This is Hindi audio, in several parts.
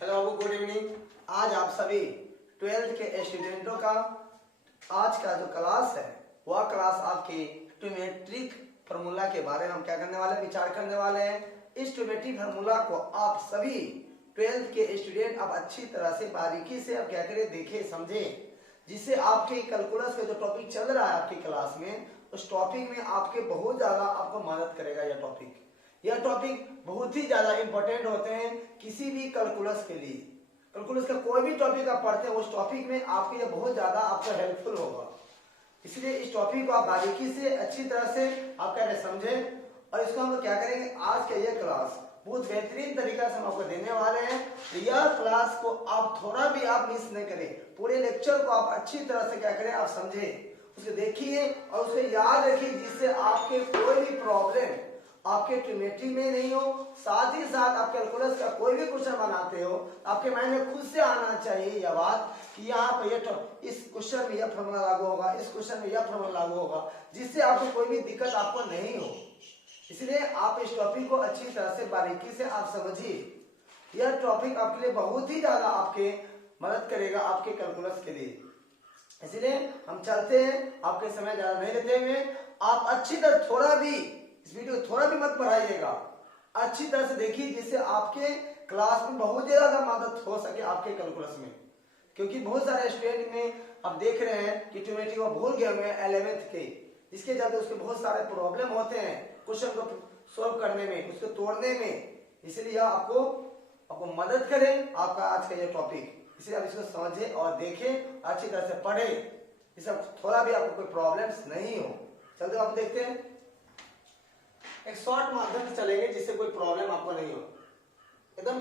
Hello, good evening. आज आप सभी 12th के स्टूडेंटों का आज का जो क्लास है वह क्लास आपकी ट्रिमेट्रिक फार्मूला के बारे में हम क्या करने वाले हैं, विचार करने वाले हैं। इस ट्रिमेट्रिक फार्मूला को आप सभी 12th के स्टूडेंट आप अच्छी तरह से बारीकी से आप क्या करें, देखें, समझें, जिससे आपके कैलकुलस का जो टॉपिक चल रहा है आपकी क्लास में, उस टॉपिक में आपके बहुत ज्यादा आपको मदद करेगा। यह टॉपिक बहुत ही ज्यादा इंपॉर्टेंट होते हैं किसी भी कैलकुलस के लिए। कैलकुलस का कोई भी टॉपिक आप पढ़ते हैं उस टॉपिक में आपके ये बहुत ज्यादा आपको हेल्पफुल होगा। इसलिए इस टॉपिक को आप बारीकी से अच्छी तरह से आप क्या समझें, और इसको हम क्या करेंगे, आज का ये क्लास बहुत बेहतरीन तरीका से हम आपको देने वाले हैं। तो यह क्लास को आप थोड़ा भी आप मिस नहीं करें, पूरे लेक्चर को आप अच्छी तरह से क्या करें, आप समझें, उसे देखिए और उसे याद रखिए, जिससे आपके कोई भी प्रॉब्लम आपके ट्रिमेट्री में नहीं हो। साथ ही साथ आप कैलकुलस का कोई भी क्वेश्चन बनाते हो, आपके माइंड में खुद से आना चाहिए यह बात कि यहाँ पर इस क्वेश्चन में यह फॉर्मूला लागू होगा, इस क्वेश्चन में यह फॉर्मूला लागू होगा, जिससे आपको कोई भी दिक्कत आपको नहीं हो। इसलिए आप इस टॉपिक को अच्छी तरह से बारीकी से आप समझिए। यह टॉपिक आपके लिए बहुत ही ज्यादा आपके मदद करेगा आपके कैलकुलस के लिए। इसलिए हम चलते हैं, आपके समय ज्यादा नहीं लेते हुए आप अच्छी तरह थोड़ा भी इस वीडियो थोड़ा भी मत बढ़ाइएगा, अच्छी तरह से देखिए, जिससे आपके क्लास में बहुत ज्यादा मदद हो सके आपके कैलकुलस में। क्योंकि बहुत सारे स्टूडेंट में आप देख रहे हैं कि ट्रिमेट्री वो भूल गए हुए 11th के, जिसके चलते उसके बहुत सारे प्रॉब्लम होते हैं क्वेश्चन को सोल्व करने में, उसको तोड़ने में। इसलिए आपको मदद करें आपका आज का ये टॉपिक। इसलिए आप इसको समझें और देखें, अच्छी तरह से पढ़ें, इससे थोड़ा भी आपको कोई प्रॉब्लम्स नहीं हो। चलते आप देखते हैं, एक शॉर्ट माध्यम से चलेंगे जिससे कोई प्रॉब्लम आपको नहीं हो। एकदम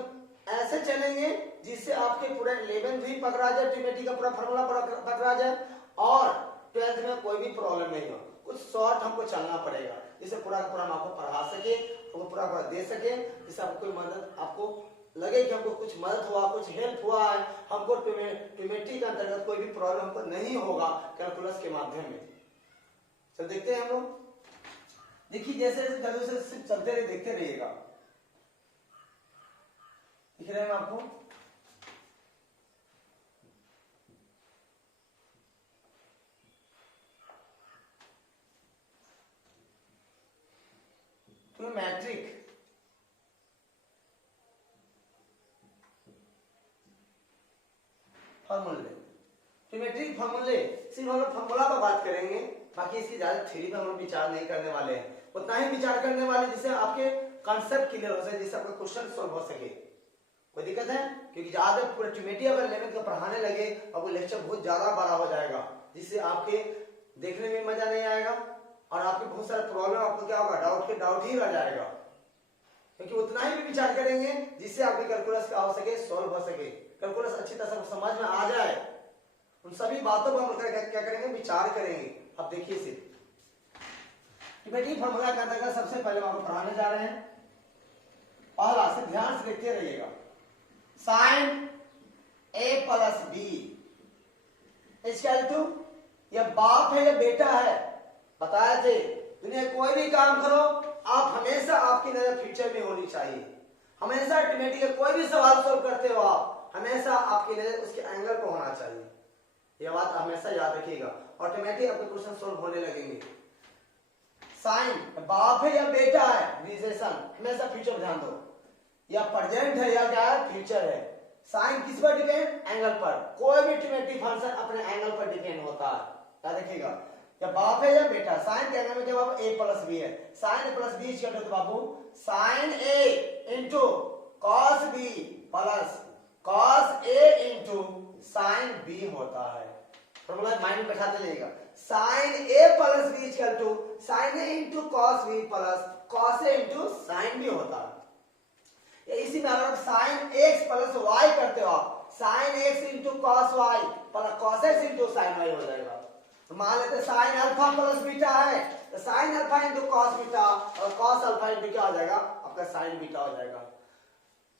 ऐसे चलेंगे जिससे आपके पूरा 11th भी पकड़ा जाए, ट्रिमेट्री का पूरा फार्मूला पकड़ा जाए, और 12th में कोई भी प्रॉब्लम नहीं हो। कुछ शॉर्ट हमको चलना पड़ेगा जिससे पूरा का पूरा हम आपको पढ़ा सके, आपको पूरा पूरा दे सके, जिससे आपको कोई मदद आपको लगे कि हमको कुछ मदद हुआ, कुछ हेल्प हुआ है, हमको ट्रिमेट्री के अंतर्गत कोई भी प्रॉब्लम हमको नहीं होगा कैलकुलस के माध्यम में। चल देखते हैं हम लोग। देखिए जैसे सिर्फ चलते रहे, देखते रहिएगा। दिख रहे हैं आपको, ट्रिमेट्रिक फार्मूले, ट्रिमेट्रिक फार्मूले सिर्फ हम लोग फार्मूला पर बात करेंगे, बाकी इसकी ज्यादा थ्योरी पर हम लोग विचार नहीं करने वाले हैं। उतना ही विचार करने वाले जिससे आपके कॉन्सेप्ट क्लियर हो सके, जिससे आपका क्वेश्चन सॉल्व हो सके। कोई दिक्कत है? क्योंकि ज्यादा पूरा ट्रिमेट्री अगर 11th का पढ़ाने लगे और वो लेक्चर बहुत ज्यादा बड़ा हो जाएगा, जिससे आपके देखने में मजा नहीं आएगा और आपके बहुत सारे प्रॉब्लम आपको क्या होगा, डाउट ही रह जाएगा। क्योंकि उतना ही भी विचार करेंगे जिससे आपके कैलकुलस का हो सके, सॉल्व हो सके, कैलकुलस अच्छी तरह से समझ में आ जाए। उन सभी बातों पर हम क्या करेंगे, विचार करेंगे। अब देखिए सिर्फ ट्रिमेट्रिक फार्मूला के अंतर्गत सबसे पहले हम आपको पढ़ाने जा रहे हैं। पहला से ध्यान से देखते रहिएगा, sine A plus B equal to, यह बाप है या बेटा है, बताए थे दुनिया कोई भी काम करो आप हमेशा आपकी नजर फ्यूचर में होनी चाहिए। हमेशा ट्रिमेट्री का कोई भी सवाल सोल्व करते हो आप, हमेशा आपकी नजर उसके एंगल पर होना चाहिए। यह बात हमेशा याद रखिएगा, ऑटोमेटिक आपके क्वेश्चन सोल्व होने लगेंगे। साइन बाप है या बेटा है, रिलेशन हमेशा फ्यूचर ध्यान दो, या प्रेजेंट है या क्या है, फ्यूचर है। साइन किस पर डिपेंड, एंगल पर। कोई भी ट्रिमेट्रिक फंक्शन अपने एंगल पर डिपेंड होता है, याद रखिएगा। या बाप है या बेटा, साइन के एंगल में क्या बाबू, ए प्लस बी है। Sine A plus B equal to बाबू sine A into cos B plus cos A into sine B होता है। फॉर्मूला माइंड में बैठाते जाइएगा, sine A plus B equal to sine A into cos B plus cos A into sine B होता है। इसी में अगर आप साइन एक्स प्लस वाई करते हो, sine X into cos Y plus cos X into sine Y हो जाएगा। तो मान लेते साइन अल्फा प्लस बीटा है, तो sine alpha into cos beta और कॉस अल्फा इंटू क्या हो जाएगा, आपका साइन बीटा हो जाएगा।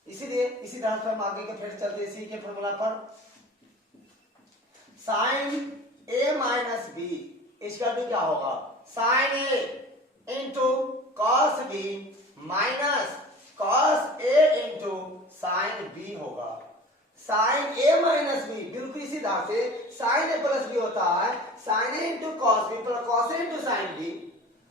इसीलिए इसी तरह से हम आगे के फिर चलते इसी के फॉर्मूला पर, sine A minus B equal to क्या होगा, sine A into cos B minus cos A into sine B होगा। साइन ए माइनस बी, बिल्कुल इसी तरह से साइन ए प्लस बी होता है sine A into cos B plus cos A into sine B.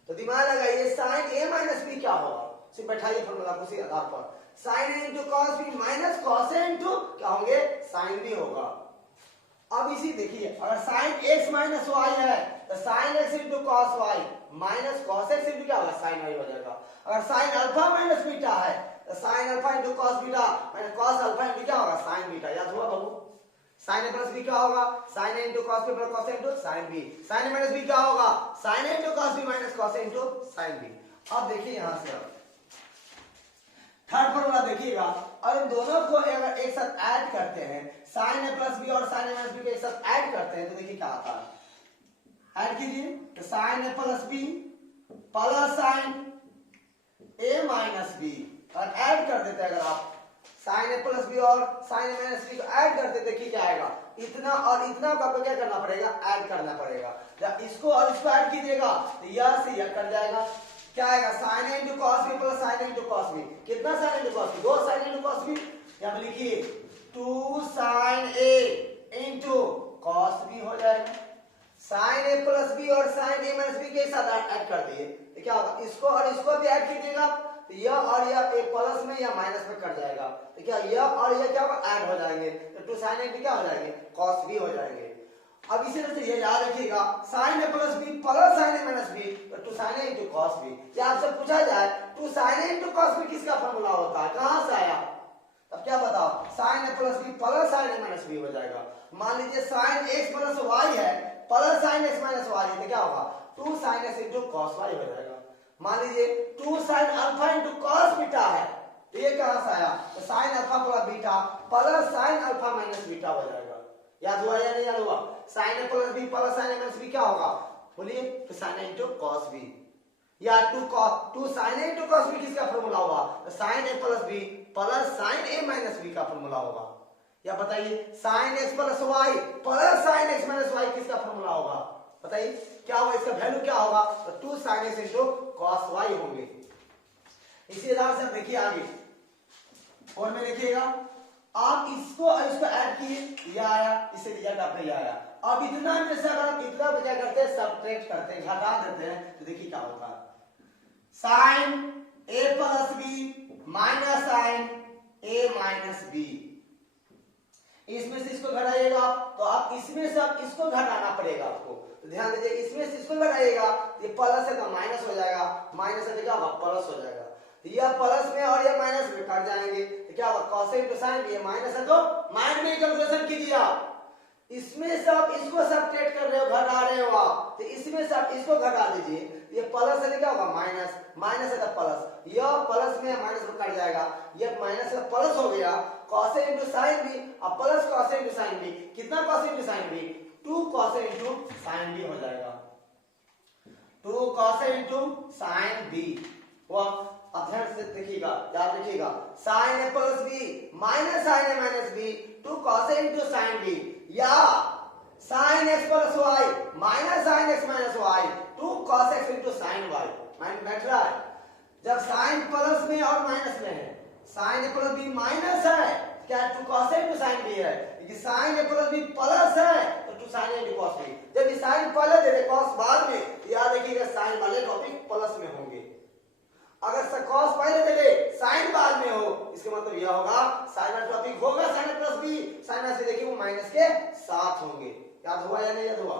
तो दिमाग लगाइए साइन ए माइनस बी क्या होगा, सिर्फ बैठाइए फॉर्मूला को उसी आधार पर, sine A into cos B minus cos A into क्या होंगे साइन बी होगा। अब इसी देखिए अगर साइन एक्स माइनस वाई है तो sine X into cos Y minus cos X into क्या होगा साइन वाई हो जाएगा। अगर साइन अल्फा माइनस बीटा है तो sine alpha into cos beta minus cos alpha into क्या होगा साइन बीटा। याद हुआ बाबू, साइन ए प्लस बी क्या होगा sine A into cos B plus cos A into sine B. Sine A minus B क्या होगा sine A into cos B minus cos A into sine B. अब देखिए यहां से अब थर्ड फॉर्मूला देखिएगा, और इन दोनों को अगर एक साथ ऐड करते हैं साइन ए प्लस बी और साइन ए माइनस बी को एक साथ ऐड करते हैं तो देखिए क्या आता है। ऐड कीजिए तो साइन ए प्लस बी प्लस साइन ए माइनस बी, और ऐड कर देते हैं अगर आप साइन ए प्लस बी और साइन ए माइनस बी को ऐड करते देखिए क्या आएगा, इतना और इतना को आपको क्या करना पड़ेगा ऐड करना पड़ेगा। जब इसको और इसको ऐड कीजिएगा तो यह से यह कट जाएगा, क्या आएगा sine A into cos B plus sine A into cos B. कितना sine into cos B, 2 sine into cos B, यहां लिखिए 2 sine A into cos B हो जाएगा। साइन ए प्लस बी और साइन ए माइनस बी के साथ ऐड कर दिए तो क्या होगा, इसको और इसको भी ऐड कीजिएगा तो यह और यह एक प्लस में या माइनस में कट जाएगा तो क्या यह और यह क्या होगा ऐड हो जाएंगे तो 2 साइन ए भी क्या हो जाएंगे कॉस बी हो जाएंगे। अब इसी तरह से ये याद रखिएगा साइन ए प्लस बी प्लस साइन ए माइनस बी तो 2 sine A into cos B. या आपसे पूछा जाए 2 sine A into cos B किसका फॉर्मूला होता है, कहां से आया, तब क्या बताओ साइन ए प्लस बी प्लस साइन ए माइनस बी हो जाएगा। मान लीजिए साइन एक्स प्लस वाई है plus sine X minus Y तो क्या होगा 2 sine X into cos Y हो जाएगा। मान लीजिए 2 sign alpha into cos beta है तो ये कहां से आया तो sine alpha plus beta plus sine alpha minus beta हो जाएगा। याद हुआ या नहीं याद हुआ, साइन ए प्लस बी प्लस साइन ए माइनस बी क्या होगा बोलिए तो sign A into cos B, या 2 sine A into cos B किसका फॉर्मूला होगा तो साइन ए प्लस बी प्लस साइन ए माइनस बी का फॉर्मूला होगा। या बताइए sine X plus Y plus sine X minus Y किसका फॉर्मूला होगा, बताइए क्या होगा, इसका वैल्यू क्या होगा तो 2 sine X into cos Y होंगे। इसी आधार से देखिए आगे और में देखिएगा आप इसको और इसको ऐड किए यह आया, इसे रिजल्ट आपका यह आया। अब इतना में से अगर आप इतना को क्या करते हैं सबट्रैक्ट करते हैं घटा देते हैं तो देखिए क्या होता है साइन ए प्लस बी माइनस साइन ए माइनस बी। इसमें से इसको घटाइएगा तो आप इसमें से आप इसको घटाना पड़ेगा आपको, तो ध्यान दीजिए इसमें से इसको घटाइएगा ये प्लस है तो माइनस हो जाएगा, माइनस है तो क्या होगा प्लस हो जाएगा। यह प्लस में और यह माइनस में कट जाएंगे तो क्या होगा cos इंटू साइन, ये माइनस है तो माइंड में कैलकुलेशन कीजिए आप, इसमें से आप इसको सब्ट्रैक्ट कर रहे हो घटा रहे हो आप तो इसमें से आप इसको घटा दीजिए, ये प्लस है तो क्या होगा माइनस, माइनस है तो प्लस, यह प्लस में माइनस में कट जाएगा, यह माइनस से प्लस हो गया cos इंटू साइन बी अब plus cos into sine B, कितना cos into sine B 2 cos into sine B हो जाएगा, 2 cos इंटू साइन बी। वह अध्ययन से देखिएगा याद रखिएगा साइन ए प्लस बी माइनस साइन ए minus B 2 cos into sine B, या sine X plus Y minus sine X minus Y 2 cos X into sine Y. Mind बैठ रहा है, जब साइन प्लस में और माइनस में है साइन ए प्लस बी माइनस है क्या 2 cos इंटू साइन बी है, क्योंकि साइन ए प्लस बी प्लस है तो 2 साइन इंटू cos बी। जब ये साइन पहले दे दे cos बाद में, याद रखिएगा साइन वाले टॉपिक प्लस में होंगे, अगर cos पहले दे दे साइन बाद में हो इसका मतलब यह होगा साइन वाला टॉपिक होगा साइन प्लस बी, साइन से देखिए वो माइनस के साथ होंगे। याद हुआ या नहीं याद हुआ,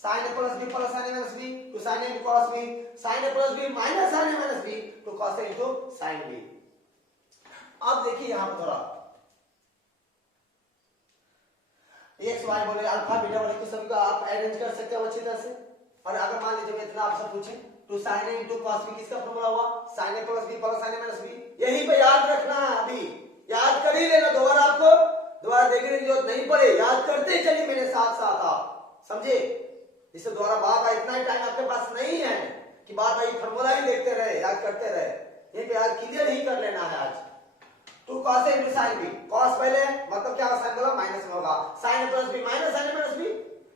sine plus B plus sine minus B two sine into cos B, sine plus B minus sine minus B two cos into sine B. अब देखिए यहां पर थोड़ा एक्स वाई बोले अल्फा बीटा बोले तो सभी को आप अरेंज कर सकते हो अच्छी तरह से। और अगर मान लीजिए मैं इतना आपसे पूछे तो sign A into cos B किसका फॉर्मूला हुआ साइन ए प्लस बी प्लस साइन ए माइनस बी, यही पे याद रखना है, अभी याद कर ही लेना, दोबारा आपको दोबारा देखने की जरूरत नहीं पड़े, याद करते ही चलिए मेरे साथ साथ आप समझे, इससे दोबारा बार बार इतना ही टाइम आपके पास नहीं है कि बार बार फॉर्मूला ही देखते रहे याद करते रहे, यही पे याद क्लियर ही कर लेना है आज। 2 cos A into sine B, cos पहले मतलब क्या साइन बोला माइनस में होगा, sine plus B minus sine minus B,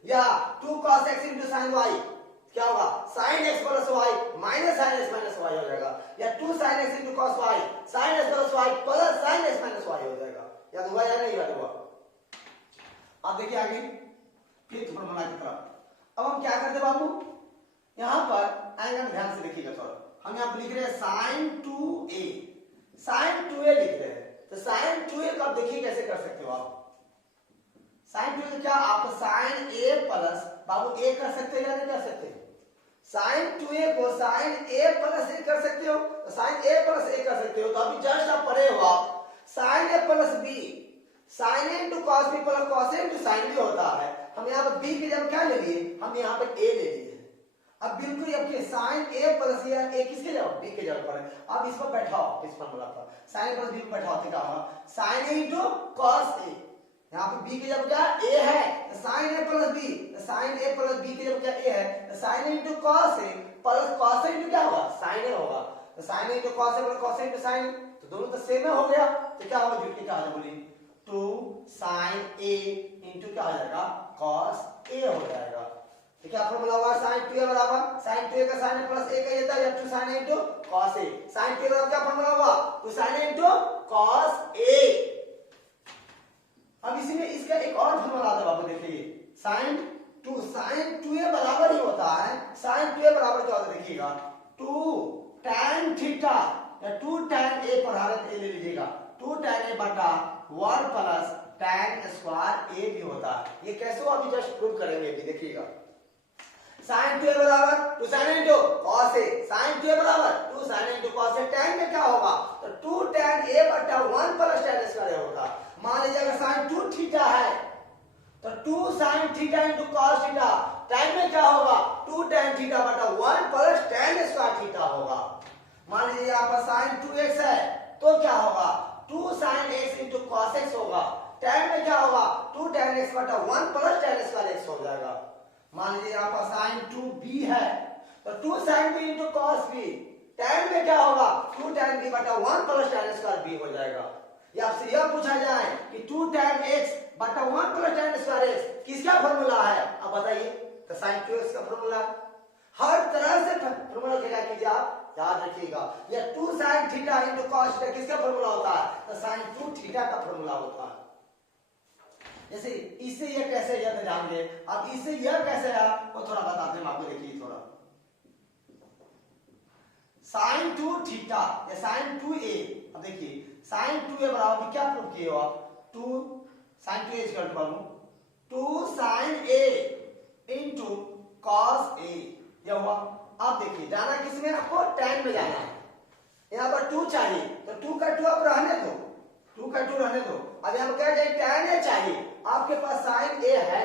या 2 cos X into sine Y क्या होगा sine X plus Y minus sine X minus Y हो जाएगा, या 2 sine X into cos Y sine X plus Y plus sine X minus Y हो जाएगा। याद हुआ या नहीं याद हुआ। आप देखिए आगे फिफ्थ फॉर्मूला की तरफ। अब हम क्या करते बाबू, यहाँ पर एंगल ध्यान से देखिएगा थोड़ा, हम यहाँ पर लिख रहे हैं साइन 2a, साइन 2a लिख रहे हैं, तो साइन 2a को आप देखिए कैसे कर सकते हो आप। साइन 2a क्या, आप साइन a प्लस बाबू a कर सकते हो या नहीं कर सकते? साइन 2a को साइन a प्लस a कर सकते हो, तो साइन a प्लस a कर सकते हो। तो अभी जस्ट आप पढ़े हो आप sine a plus b, sine a into cos b plus cos a into sine b होता है। हम यहाँ पर b की जगह क्या ले लिए, हम यहाँ पर a ले लिए। अब बिल्कुल आपके साइन a प्लस a किसके जगह, b के जगह पर है। अब इस पर बैठाओ, इस फॉर्मूला पर साइन प्लस b पर बैठाओ तो क्या होगा, sine a into cos a, यहाँ पे b की जगह क्या a है, तो sine a plus b, sine a plus b की जगह क्या a है, तो sine a into cos a plus cos a into क्या होगा, साइन a होगा। तो sine a into cos a plus cos a into sine, तो दोनों तो सेम हो गया। तो क्या होगा, जुड़ के क्या आ जाएगा बोलिए, 2 साइन a इंटू क्या हो जाएगा, कॉस a हो जाएगा। तो क्या फॉर्मूला होगा, साइन 2a बराबर साइन 2a का साइन a प्लस a का ये था, या 2 sine a into cos a। Sine 2a का क्या फॉर्मूला होगा, 2 sine a into cos a। अब इसी में इसका एक और फॉर्मूला आता है बाबू, देखिए साइन 2a बराबर ही होता है, साइन 2a बराबर क्या होता है देखिएगा, 2 tan थीटा या 2 tan a पर हालत a ले लीजिएगा, 2 tan a बटा 1 प्लस tan स्क्वायर a भी होता है। ये कैसे हो अभी जस्ट प्रूव करेंगे, अभी देखिएगा। साइन 2a बराबर 2 sin a into cos a, sine 2a बराबर 2 sin a into cos a, tan में क्या होगा, तो 2 tan a बटा 1 प्लस tan स्क्वायर होगा। मान लीजिए अगर साइन 2 थीटा है तो 2 sin theta into cos theta, tan में क्या होगा, 2 tan थीटा बटा 1 प्लस tan स्क्वायर थीटा होगा। मान लीजिए यहाँ पर साइन 2x है तो क्या होगा, 2 sin x into cos x होगा, tan में क्या होगा, 2 tan x बटा 1 प्लस tan स्क्वायर x हो जाएगा। मान लीजिए यहाँ पर साइन 2b है तो 2 sin b into cos b, tan में क्या होगा, 2 tan b बटा 1 प्लस tan स्क्वायर b हो जाएगा। या आपसे यह पूछा जाए कि 2 tan x बटा 1 प्लस tan स्क्वायर x किसका फॉर्मूला है, अब बताइए, तो sin 2x का फॉर्मूला। हर तरह से फॉर्मूला क्या कीजिए आप याद रखिएगा। या 2 sin theta into cos theta किसका फॉर्मूला होता है, तो sin 2 थीटा का फॉर्मूला होता है। जैसे इससे यह कैसे यह जानेंगे, अब इससे यह कैसे है वो थोड़ा बताते हैं आपको, देखिए थोड़ा। sin 2 थीटा या sin 2a, अब देखिए sin 2a बराबर क्या प्रूव किए हो आप, 2 sin 2a equal to 2 sin a into cos a, यह हुआ। अब देखिए जाना किसमें, आपको tan में जाना है, यहाँ पर 2 चाहिए तो 2 का 2 आप रहने दो, 2 का 2 रहने दो। अब यहाँ पर क्या चाहिए, tan a चाहिए, आपके पास sin a है,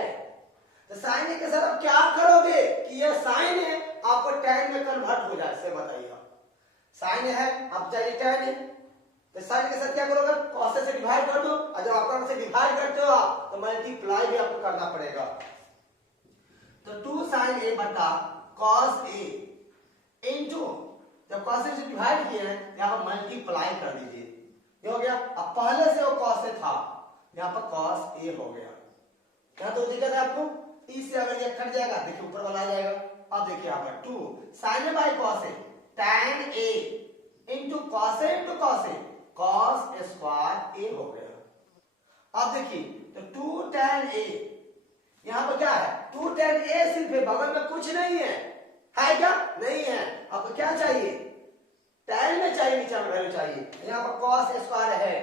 तो sin a के साथ आप क्या करोगे कि यह sin a आपको tan में कन्वर्ट हो जाए, से बताइए। sin a है, आप चाहिए tan a, तो sin के साथ क्या करोगे, cos से डिवाइड कर दो, और जब आप से डिवाइड करते हो आप तो मल्टीप्लाई भी आपको करना पड़ेगा। तो 2 sin a बटा cos a इंटू, जब cos से डिवाइड किए हैं यहाँ पर मल्टीप्लाई कर दीजिए, ये हो गया। अब पहले से वो cos से था, यहाँ पर cos a हो गया। यहाँ तो दिक्कत है आपको, इससे अगर ये कट जाएगा देखिए ऊपर वाला आ जाएगा। अब देखिए यहाँ पर 2 sin a by cos a tan a into cos a into cos a, cos square a हो गया। अब देखिए तो 2 tan a, यहाँ पर क्या है, 2 tan a सिर्फ है, बगल में कुछ नहीं है क्या, नहीं है। आपको क्या चाहिए, tan में चाहिए, नीचे में वैल्यू चाहिए, यहाँ पर cos स्क्वायर है,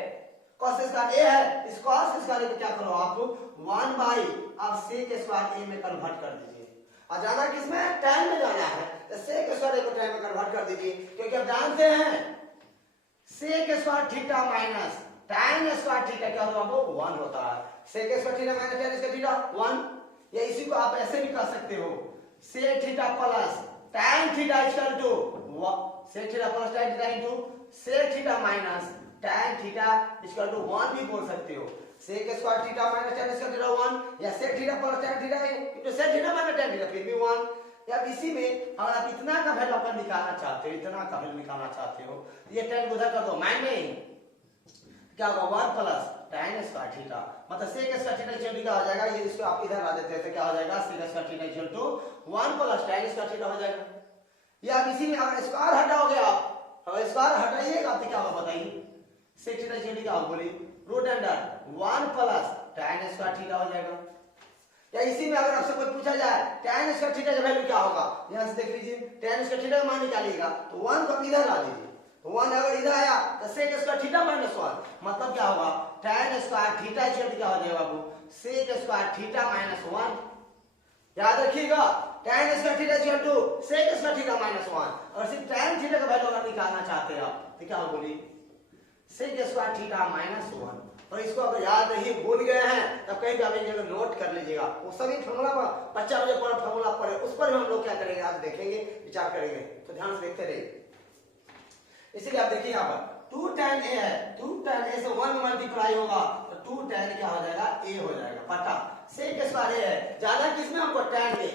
cos स्क्वायर a है, इस cos स्क्वायर को क्या करो आप 1 बाई अब sec स्क्वायर a में कन्वर्ट कर दीजिए। और जाना किसमें, tan में जाना है, तो sec स्क्वायर a को tan में कन्वर्ट कर दीजिए, क्योंकि आप जानते हैं sec square theta minus tan square theta क्या होता है, 1 होता है। sec square theta minus tan square theta 1, या इसी को आप ऐसे भी कर सकते हो, sec theta plus tan theta equal to sec theta plus tan theta into sec theta minus tan theta equal to 1 भी बोल सकते हो। sec square theta minus tan square theta 1, या sec theta plus tan theta into sec theta minus tan theta फिर भी 1। या इसी में अगर आप इतना का वैल्यू अपन निकालना चाहते हो, इतना का वैल्यू निकालना चाहते हो, ये tan उधर कर दो, माइनस क्या होगा 1 प्लस tan स्क्वायर थीटा, मतलब sec square theta equal to क्या हो जाएगा, ये इसको आप इधर ला देते हैं तो क्या हो जाएगा, sec square theta equal to 1 plus tan square theta हो जाएगा। या अब इसी में अगर स्क्वायर हटाओगे आप, अगर स्क्वायर हटाइएगा तो क्या होगा बताइए, sec थीटा इक्वल टू क्या होगा बोलिए, root under 1 plus tan square theta हो जाएगा। या इसी में अगर आपसे कोई पूछा जाए tan स्क्वायर थीटा का वैल्यू क्या होगा, यहाँ से देख लीजिए tan स्क्वायर थीटा का मान निकालिएगा तो 1 को इधर ला दीजिए, तो 1 अगर इधर आया तो sec स्क्वायर थीटा माइनस 1, मतलब क्या होगा tan स्क्वायर थीटा क्या हो जाएगा बाबू sec स्क्वायर थीटा माइनस 1। याद रखिएगा tan square theta equal to sec square theta minus 1। और सिर्फ tan थीटा का वैल्यू अगर निकालना चाहते हैं आप तो क्या बोलिए sec स्क्वायर थीटा माइनस 1। और इसको अगर याद नहीं भूल गए हैं तब कहीं भी आप एक जगह नोट कर लीजिएगा, वो सभी फॉर्मूला पर बच्चा मुझे पूरा फॉर्मूला पढ़े उस पर हम लोग क्या करेंगे आज देखेंगे, विचार करेंगे, तो ध्यान से देखते रहिए। इसीलिए आप देखिए यहाँ पर 2 tan a है, 2 tan a से 1 मल्टीप्लाई होगा तो 2 tan क्या हो जाएगा a हो जाएगा बटा sec स्क्वायर a है, जाना किसमें हमको tan में,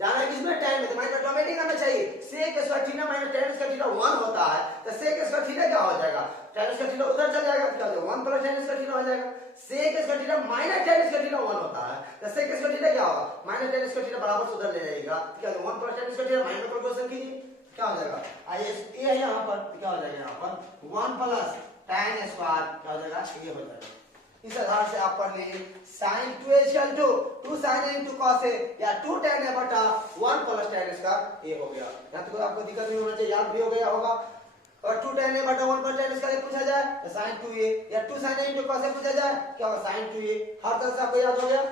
जाना किसमें tan में, तो माइनस ऑटोमेटिक आना चाहिए sec square theta minus tan square theta 1 होता है, तो sec स्क्वायर थीटा क्या हो जाएगा tan स्क्वायर थीटा उधर चल जाएगा तो क्या हो जाएगा 1 प्लस tan स्क्वायर थीटा हो जाएगा, sec square theta minus tan square theta 1 होता है, तो sec स्क्वायर थीटा क्या होगा माइनस tan स्क्वायर थीटा बराबर उधर ले जाएगा, क्या हो 1 plus tan square theta minus पर क्वेश्चन कीजिए क्या हो जाएगा ये है यहाँ पर क्या हो जाएगा यहाँ पर 1 प्लस tan स्क्वायर क्या हो जाएगा ये हो जाएगा। इस आधार से आप पढ़ लीजिए sin 2a equal to 2 sin a into cos a या 2 tan a बटा 1 प्लस tan स्क्वायर a हो गया। यहाँ तो आपको दिक्कत नहीं होना चाहिए, याद भी हो गया होगा। और 2 tan a बटा 1 प्लस tan स्क्वायर पूछा जाए तो sin 2a या 2 sin a into cos a पूछा जाए क्या होगा sin 2a। हर तरह से आपको याद हो गया,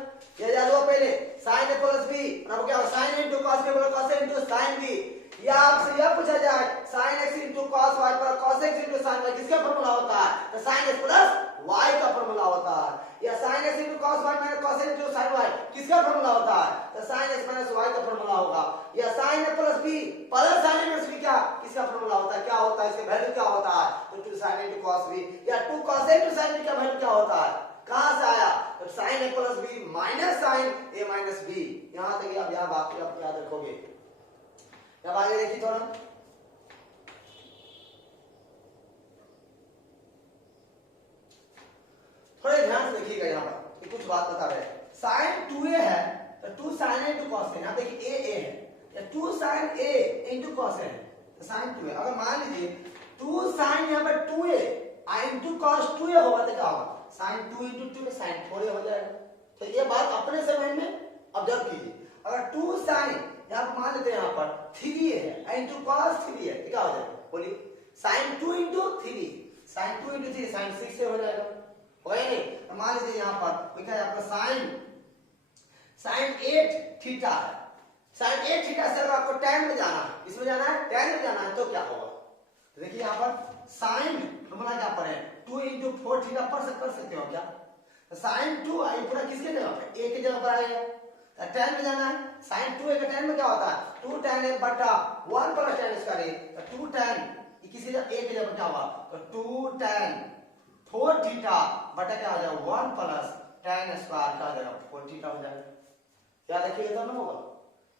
ये याद हुआ पहले sin a प्लस b और अब क्या होगा sin a into cos a plus cos a into sin b, या आपसे यह पूछा जाए sin x into cos y पर cos x into sin y किसका फॉर्मूला होता है, तो sin x प्लस y का फॉर्मूला होता है, या sin x into cos y minus cos x into sin y किसका फॉर्मूला होता है, तो sin x माइनस y का फॉर्मूला होगा, या sin a plus b plus sin a minus b क्या किसका फॉर्मूला होता है, क्या होता है इसका वैल्यू क्या होता है, तो 2 sin a into cos b या 2 cos a into sin b का वैल्यू क्या होता है, कहां से आया, तो sin a plus b minus sin a minus b। यहां तक आप यहां बात आप याद रखोगे। अब आगे देखिए थोड़ा थोड़े ध्यान से देखिएगा, यहाँ पर कुछ बात बता रहे हैं sin 2a है तो 2 sin a into cos a, यहाँ देखिए a है या 2 sin a into cos a है तो sin 2a, अगर मान लीजिए 2 sin यहाँ पर 2a into cos 2a होगा तो क्या होगा sin 2 into 2 sin 4a हो जाएगा। तो ये बात अपने समय में ऑब्जर्व कीजिए, अगर 2 sin यहाँ पर मान लेते हैं यहाँ पर 3a है into cos 3 है तो क्या हो जाएगा बोलिए sin 2 into 3 sin 2 into 3 sin 6 से हो जाएगा, हो या नहीं। तो मान लीजिए यहाँ पर क्या है आपका sin 8 थीटा है, sin 8 थीटा से अगर आपको tan में जाना है, इसमें जाना है tan में जाना है तो क्या होगा, तो देखिए यहाँ पर sin फॉर्मूला क्या पढ़े 2 into 4 थीटा कर सकते हो क्या, तो sin 2 ये पूरा किसके जगह पर a की जगह पर आएगा, tan में जाना है sin 2a का tan में क्या होता है 2 tan a बटा 1 प्लस tan स्क्वायर a, तो 2 tan किसी जगह a की जगह पर क्या होगा तो 2 tan 4 थीटा बटा क्या हो जाएगा 1 प्लस tan स्क्वायर क्या हो जाएगा 4 थीटा हो जाएगा। याद रखिएगा तब ना होगा,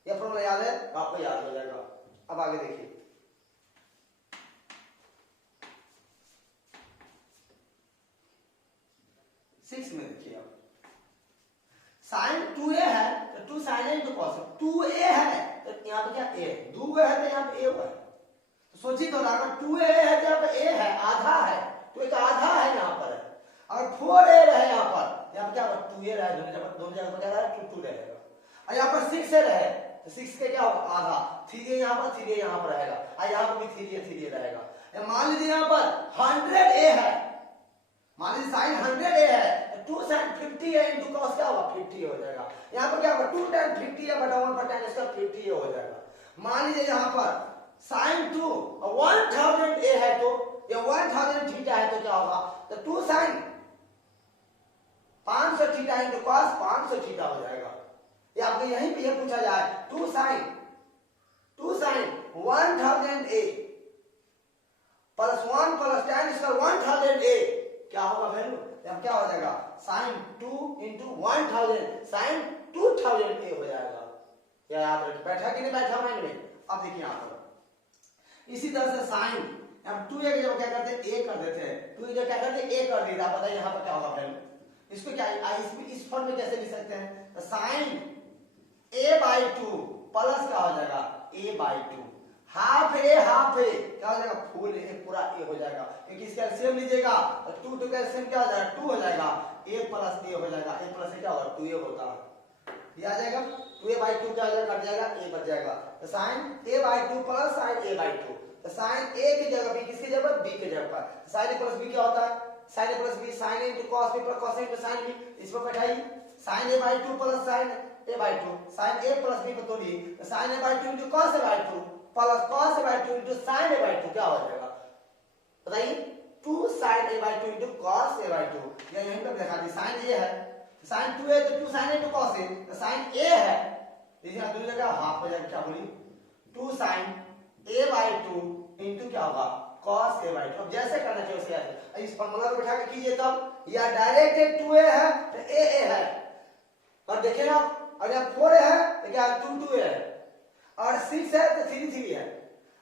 यह फॉर्मूला याद है तो आपको याद हो जाएगा। अब आगे देखिए 6 में देखिए आप sin 2a है तो 2 sin a into cos 2a है तो यहाँ पे क्या a 2 है तो यहाँ पे a है, तो सोचिए तो अगर 2a है तो यहाँ पे a है आधा है तो एक आधा है यहाँ पर है, अगर 4a रहे यहाँ पर क्या 2a रहे दोनों जगह पर क्या रहा 2 रहेगा, और यहाँ पर 6a रहे तो 6 के क्या होगा आधा, 3a यहाँ पर 3a यहाँ पर रहेगा, और यहाँ पर भी 3a रहेगा। मान लीजिए यहाँ पर 100a है, मान लीजिए sin 100a है 2 sin 50 है into cos क्या होगा 50 हो जाएगा, यहाँ पर क्या होगा 2 tan 50 है बटा 1 पर tan इसका 50 हो जाएगा। मान लीजिए यहाँ पर sin 2 1000a है तो ये 1000 थीटा है तो क्या होगा तो 2 sin 500 theta into cos 500 theta हो जाएगा। ये आपको यहीं पे यह पूछा जाए 2 sin 1000a plus 1 plus tan इसका 1000a क्या होगा वैल्यू, अब क्या हो जाएगा sin 2 into 1000 sin 2000a हो जाएगा। क्या याद रखिए, बैठा कि नहीं बैठा माइंड में। अब देखिए यहाँ पर इसी तरह से sin अब 2a की जगह क्या करते हैं a कर देते हैं, 2 की जगह क्या करते हैं a कर देते हैं, बताइए यहाँ पर क्या होगा वैल्यू, इसको क्या इस फॉर्म में कैसे लिख सकते हैं तो sin a by 2 प्लस क्या हो जाएगा a by 2 हाफ ए क्या हो जाएगा, फुल ए पूरा ए हो जाएगा, क्योंकि इसका एलसीएम लीजिएगा तो 2 2 का एलसीएम क्या हो जाएगा 2 हो जाएगा, ए प्लस ए हो जाएगा, ए प्लस ए क्या होगा 2 ए होता है, ये आ जाएगा 2a/2 क्या हो जाएगा कट जाएगा ए बच जाएगा, तो sin a/2 plus sin a/2, तो sin a की जगह b किसकी जगह b की जगह पर, sin a प्लस b क्या होता है sin a plus b sin a into cos b plus cos a into sin b, इस पर बैठाइए sin a/2 plus sin a/2, sin a plus b को तोड़िए तो sin a/2 into cos a/2 plus cos a/2 into sin a/2 क्या हो जाएगा बताइए, 2 sin a/2 into cos a/2, या यहीं पर दिखा दी sin a है sin 2a तो 2 sin a into cos a, तो sin a है इसे यहां दूसरी जगह हाफ हो जाएगा, क्या बोली 2 sin a/2 into क्या होगा cos a/2, अब जैसे करना चाहिए वैसे आए, इस फार्मूला को बिठा के कीजिए तब, या डायरेक्ट 2a है तो a है, और देखिए ना अगर यहाँ 4 है तो क्या 2 2 है, और 6 है तो 3 3 है,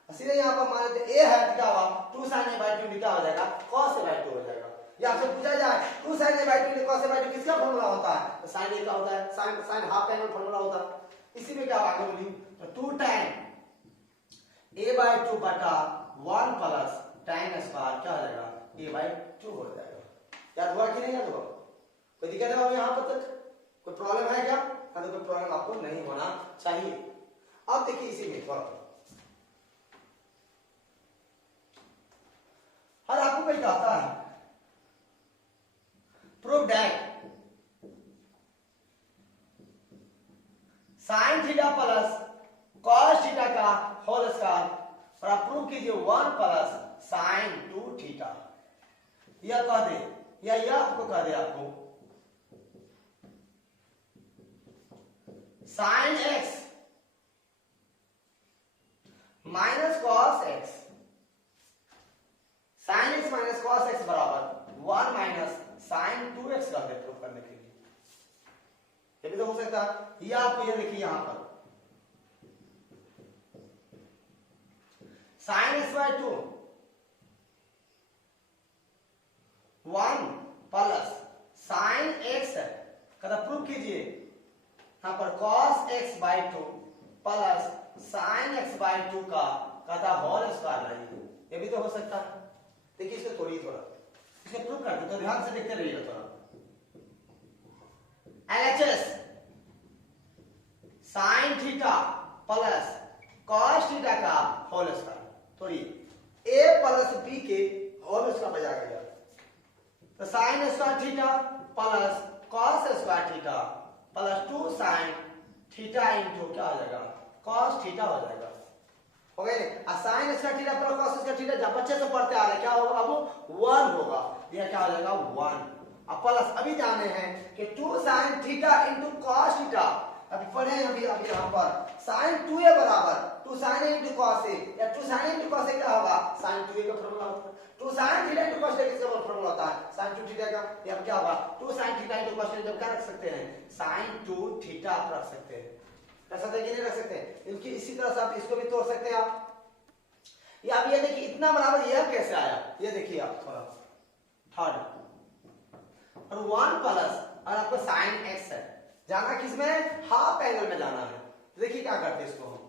सीधे यहाँ पर मान लेते a है तो क्या होगा 2 sin a/2 क्या हो जाएगा cos a/2 हो जाएगा, या आपसे पूछा जाए 2 sin a/2 cos a/2 किसका फॉर्मूला होता है, तो sin a का होता है, sin हाफ एंगल फॉर्मूला होता है, इसी में क्या आगे बोली तो 2 tan a/2 बटा 1 प्लस tan स्क्वायर क्या हो जाएगा a/2 हो जाएगा, याद हुआ कि नहीं याद हुआ, कोई दिक्कत है यहाँ पर तक, कोई प्रॉब्लम है क्या, तो कोई प्रॉब्लम आपको नहीं होना चाहिए। अब देखिए इसी में थोड़ा हर आपको कोई कहता है prove that sin theta plus cos theta का होल स्क्वायर, और आप प्रूव कीजिए 1 प्लस sin 2 थीटा, यह कह दे या यह आपको कह दे आपको sin x minus cos x, sin x minus cos x बराबर 1 माइनस sin 2x कर दे प्रूफ करने के लिए, ये भी तो हो सकता है, ये आपको ये देखिए यहां पर sin x/2 1 plus sin x है कहता प्रूफ कीजिए, यहां पर cos x/2 plus sin x/2 का कहता होल स्क्वायर लाइए, ये भी तो हो सकता है, देखिए इसको तोड़िए थोड़ा, इसको प्रूफ करते तो ध्यान से देखते रहिए थोड़ा, LHS sin theta plus cos theta का होल स्क्वायर, तोड़िए a प्लस b के होल स्क्वायर बजा गया, तो sin square theta plus cos square theta plus 2 sin theta into क्या हो जाएगा cos थीटा हो जाएगा, हो गए ना, sin square theta plus cos square theta जब बच्चे से पढ़ते आ रहे क्या होगा अब 1 होगा, यह क्या हो जाएगा 1, अब प्लस अभी जाने हैं कि 2 sin theta into cos theta, अभी पढ़े अभी यहाँ पर sin 2a बराबर 2 sin a into cos a, या 2 sin a into cos a क्या होगा sin 2a का फॉर्मूला होता है, 2 sin theta into cos theta किसका फॉर्मूला होता है sin 2 थीटा का, या क्या होगा 2 sin theta into cos theta, जब क्या रख सकते हैं sin 2 थीटा आप रख सकते हैं, रख सकते हैं कि नहीं रख सकते हैं, इनकी इसी तरह से आप इसको भी तोड़ सकते हैं आप, या अब ये देखिए इतना बराबर यह कैसे आया, ये देखिए आप थोड़ा थर्ड, और 1 प्लस और आपको sin x है, जाना किसमें हाफ एंगल में जाना है, देखिए क्या करते हैं इसको हम,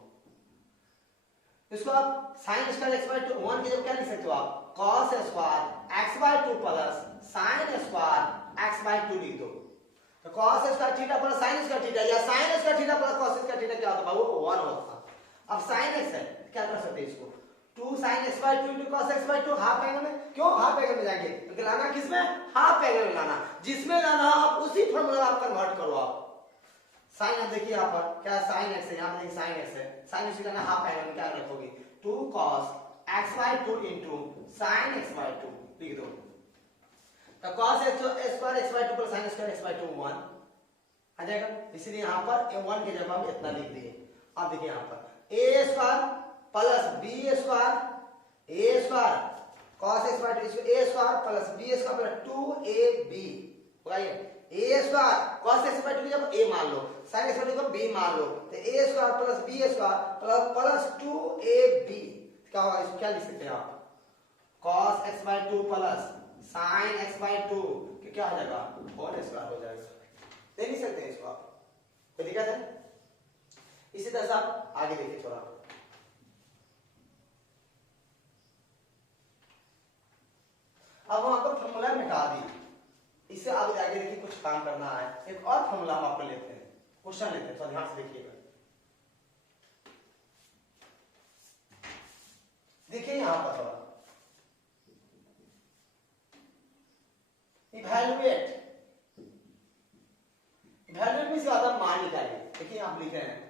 इसको आप sin स्क्वायर x/2 1 की जगह क्या लिख सकते हो आप cos square x/2 plus sin square x/2 लिख दो, तो cos square theta plus sin square theta, या sin square theta plus cos square theta क्या होता है बाबू 1 होता, अब sin x है क्या कर सकते हैं इसको 2 sin x/2 into cos x/2 half angle में, क्यों हाफ एंगल में जाएंगे क्योंकि लाना किसमें हाफ एंगल में लाना, जिसमें लाना आप उसी फॉर्मूला में आप कन्वर्ट करो आप, sin अब देखिए यहाँ पर क्या sin x है, यहाँ पर देखिए sin x है, sin x का हाफ एंगल में क्या रखोगे 2 cos x/2 into sin x/2 लिख दो, तो cos square x/2 plus sin square x/2 1 आ जाएगा, इसलिए यहाँ पर 1 की जगह हम इतना लिख दिए, अब देखिए यहाँ पर a square plus b square a square cos square a square plus b square plus 2ab होगा, ये a स्क्वायर cos स्क्वायर की जब a मान लो sin स्क्वायर को b मान लो, तो a square plus b square plus 2ab क्या होगा, इसको क्या लिख सकते हैं आप cos x/2 plus sin x/2 क्या हो जाएगा होल स्क्वायर हो जाएगा, दे नहीं सकते इसको आप, कोई दिक्कत है, इसी तरह से आप आगे देखिए थोड़ा अब हम आपको फॉर्मूला मिटा दी, इससे आगे जाके देखिए कुछ काम करना है। एक और फॉर्मूला हम आपको लेते हैं, क्वेश्चन लेते हैं, तो ध्यान से देखिएगा। देखिए यहां पर थोड़ा इवैल्यूएट में से आधा मान निकालिए। देखिए आप लिख रहे हैं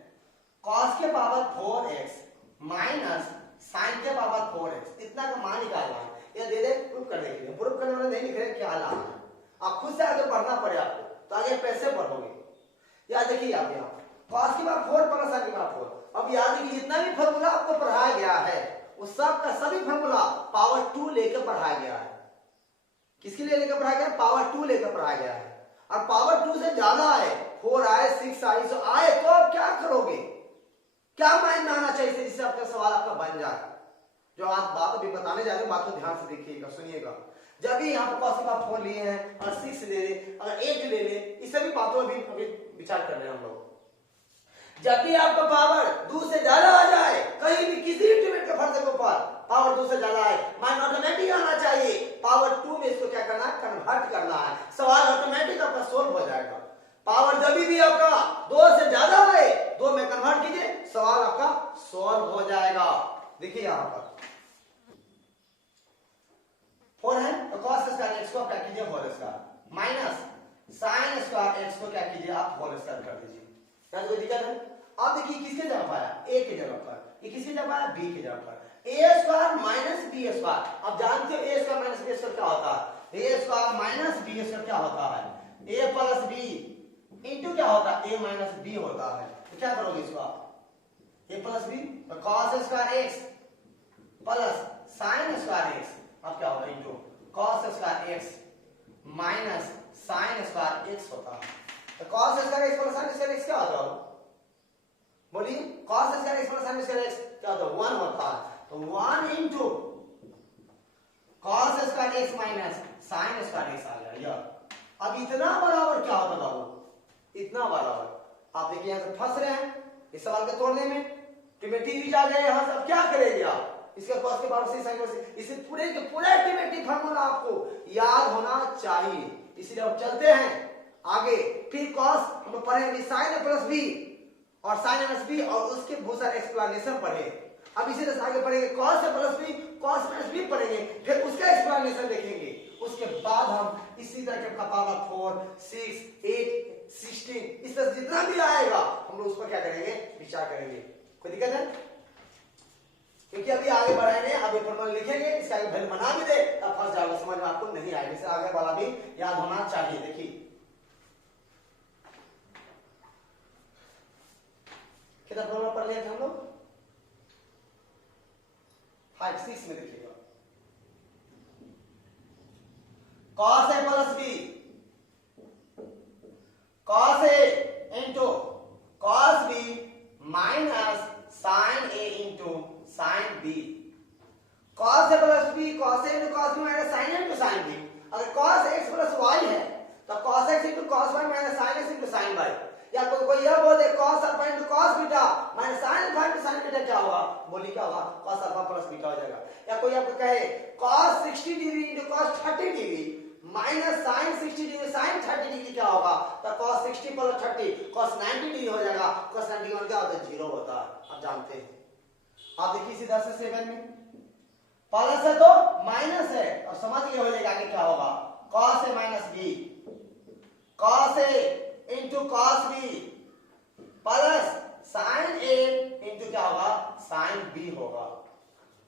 cos के पावर 4x माइनस sin के पावर 4x, इतना का मान निकालना है। ये दे दे प्रूफ करने के लिए, प्रूफ करने वाले नहीं लिख रहे क्या ला है, आप खुद से आगे बढ़ना पड़े आपको, तो आगे पैसे बढ़ोगे। याद देखिए आप यहाँ cos के पावर 4 प्लस sin के पावर 4। अब याद देखिए जितना भी फॉर्मूला आपको पढ़ाया गया है उस सब का सभी फॉर्मूला पावर 2 लेकर पढ़ाया गया है। किसके लिए लेकर पढ़ाया गया? पावर 2 लेकर पढ़ाया गया है। और पावर 2 से ज्यादा आए, 4 आए, 6 आए, तो आए तो आप क्या करोगे? क्या माइंड में आना चाहिए जिससे आपका सवाल आपका बन जाए? जो आप बात अभी बताने जा रहे हैं, बात को ध्यान से देखिएगा, सुनिएगा। जब भी यहाँ पर cos का 4 लिए हैं और 6 ले ले, अगर 8 ले ले, इस सभी बातों में अभी विचार कर रहे हैं हम लोग। जब भी आपका पावर 2 से ज्यादा आ जाए, कहीं भी किसी इंटीग्रेट के फर्ज के ऊपर पावर 2 से ज्यादा आए, माइंड ऑटोमेटिक आना चाहिए पावर 2 में इसको क्या करना है? कन्वर्ट करना है। सवाल ऑटोमेटिक आपका सोल्व हो जाएगा। पावर जब भी आपका 2 से ज्यादा आए, 2 में कन्वर्ट कीजिए, सवाल आपका सोल्व हो जाएगा। देखिए यहां पर 4 है तो cos स्क्वायर x को क्या कीजिए? Whole square minus sin square x को क्या कीजिए? आप होल स्क्वायर कर दीजिए। क्या कोई दिक्कत है? अब देखिए किसके जगह पर आया? a के जगह पर, ये किसके जगह पर आया? b के जगह पर। a square minus b square, अब जानते हो a square minus b square क्या होता है? a square minus b square क्या होता है? a प्लस b इंटू क्या होता है? a माइनस b होता है। तो क्या करोगे इसको आप? a प्लस b, तो cos square x plus sin square x, अब क्या होगा? Into cos square x minus sin square x होता है। तो cos square x plus sin square x क्या होता है? बोलिए, cos square x plus sin square x क्या होता है? 1 होता है। तो 1 into cos square x minus sin square x आ गया। अब इतना बराबर क्या होता बाबू? इतना बराबर। आप देखिए यहां से फंस रहे हैं इस सवाल के तोड़ने में, ट्रिमेटिव आ जाए यहां से, अब क्या करेंगे आप? इसके cos के पावर से sin के पावर, इसे पूरे के पूरे ट्रिमेटिव फार्मूला आपको याद होना चाहिए। इसलिए अब चलते हैं आगे। फिर cos हम पढ़ेंगे sin प्लस b और sin माइनस b, और उसके बहुत सारे एक्सप्लेनेशन पढ़े। अब इसी तरह आगे पढ़ेंगे cos plus b, cos minus b पढ़ेंगे, फिर उसका एक्सप्लेनेशन देखेंगे। उसके बाद हम इसी तरह के पावर 4, 6, 8, 16 इस तरह जितना भी आएगा हम लोग उस पर क्या करेंगे? विचार करेंगे। कोई दिक्कत है? क्योंकि अभी आगे बढ़ाएंगे, अभी फॉर्मूला लिखेंगे, इसका आगे वैल्यू बना भी दे तब फंस जाओगे, समझ में आपको नहीं आएगा। इससे आगे वाला भी याद होना चाहिए। देखिए कितना फॉर्मूला पढ़ लिया था हम लोग? 5, 6 में देखिएगा। cos a plus b, cos a into cos b minus sin a into sin b। cos a plus b, cos a into cos b minus sin a into sin b। अगर cos x प्लस y है तो cos x into cos y minus sin x into sin y। या कोई यह बोल दे cos alpha into cos beta minus sin alpha into sin beta, क्या होगा? बोलिए क्या होगा? cos अल्फा प्लस बीटा हो जाएगा। या कोई आपको कहे cos 60 degree into cos 30 degree minus sin 60 degree sin 30 degree, क्या होगा? तो cos 60 प्लस 30 cos 90 डिग्री हो जाएगा। cos 90 डिग्री क्या होता है? 0 होता है। आप जानते हैं। आप देखिए सीधा से 7 में प्लस है तो माइनस है, और समझ गए हो जाएगा आगे क्या होगा? cos a minus b, cos a into cos b plus sin a into क्या होगा? sin b होगा।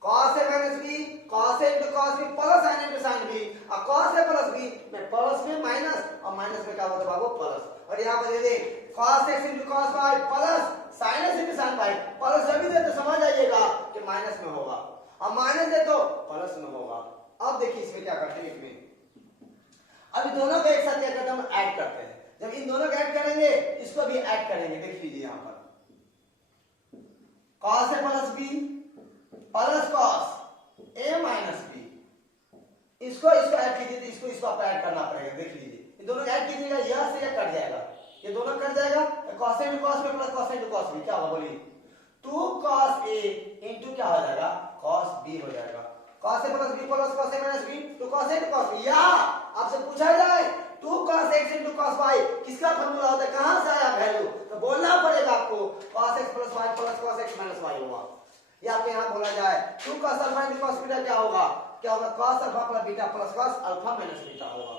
cos a minus b, cos a into cos b plus sin into sin b, और cos a प्लस b में प्लस में माइनस, और माइनस में क्या होता है बाबू? प्लस। और यहाँ पर दे cos x into cos y plus sin x into sin y, plus जब भी दे तो समझ आइएगा कि माइनस में होगा, और माइनस दे तो प्लस में होगा। अब देखिए इसमें क्या करते हैं, इसमें अभी दोनों को एक साथ क्या करते हैं? हम ऐड करते हैं। जब इन दोनों को ऐड करेंगे इसको भी ऐड करेंगे। देख लीजिए यहाँ पर cos a plus b plus cos a minus b, इसको ऐड कीजिए, तो इसको आपको ऐड करना पड़ेगा। देख लीजिए इन दोनों को ऐड कीजिएगा, यह से यह कट जाएगा, ये दोनों कट जाएगा, तो cos a into cos b plus cos a into cos b क्या होगा? बोलिए 2 cos a इंटू क्या हो जाएगा? cos b हो जाएगा। cos a plus B plus cos a minus B two cos a two cos b, या आपसे पूछा जाए 2 cos x into cos y किसका फॉर्मूला होता है, कहां से आया वैल्यू, तो बोलना पड़ेगा आपको cos x plus y plus cos x minus y होगा। या आपको यहाँ बोला जाए 2 cos alpha into cos beta क्या होगा, cos alpha plus beta plus cos alpha minus beta होगा।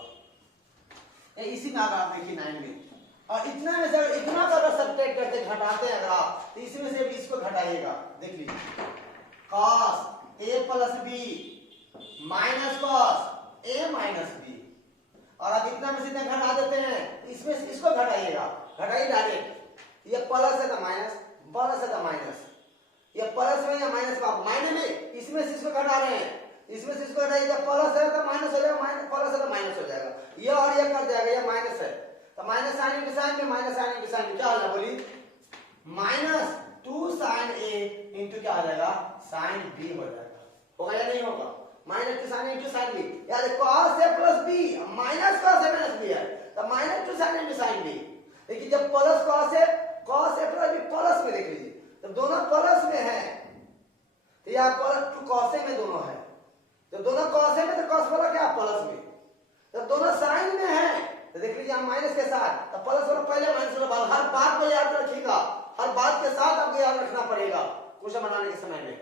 इसी में आप देखिए 9 में, और इतना में से अगर इतना का अगर सब्ट्रैक्ट करते घटाते हैं अगर आप, तो इसमें से 20 को घटाइएगा, देख लीजिए cos a plus b minus cos a minus b, और अब इतना में से इतना घटा देते हैं, इसमें से इसको घटाइएगा, घटाइए डायरेक्ट, ये प्लस है तो माइनस, प्लस है तो माइनस, ये प्लस में या माइनस में, माइनस में इसमें से इसको घटा रहे हैं, इसमें से इसको घटाइए तो प्लस है तो माइनस हो जाएगा, माइनस प्लस है तो माइनस हो जाएगा, ये और ये कट जाएगा, ये माइनस है तो माइनस साइन के साइन में, माइनस साइन के साइन में क्या हो जाएगा बोली, माइनस 2 sin a इंटू क्या हो जाएगा sin b हो जाएगा, होगा या नहीं होगा, minus 2 sin a into sin b, याद है cos a plus b minus cos a minus b है तो minus 2 sin a into sin b, लेकिन जब plus cos a plus b plus में देख लीजिए, जब दोनों प्लस में है तो यहाँ प्लस 2 cos a में दोनों है, जब दोनों cos a में तो cos वाला क्या प्लस में, जब दोनों sin में है तो देख लीजिए हम माइनस के साथ, तो प्लस वाला पहले माइनस वाला बाद, हर बात को याद रखिएगा, हर बात के साथ आपको याद रखना पड़ेगा क्वेश्चन बनाने के समय में।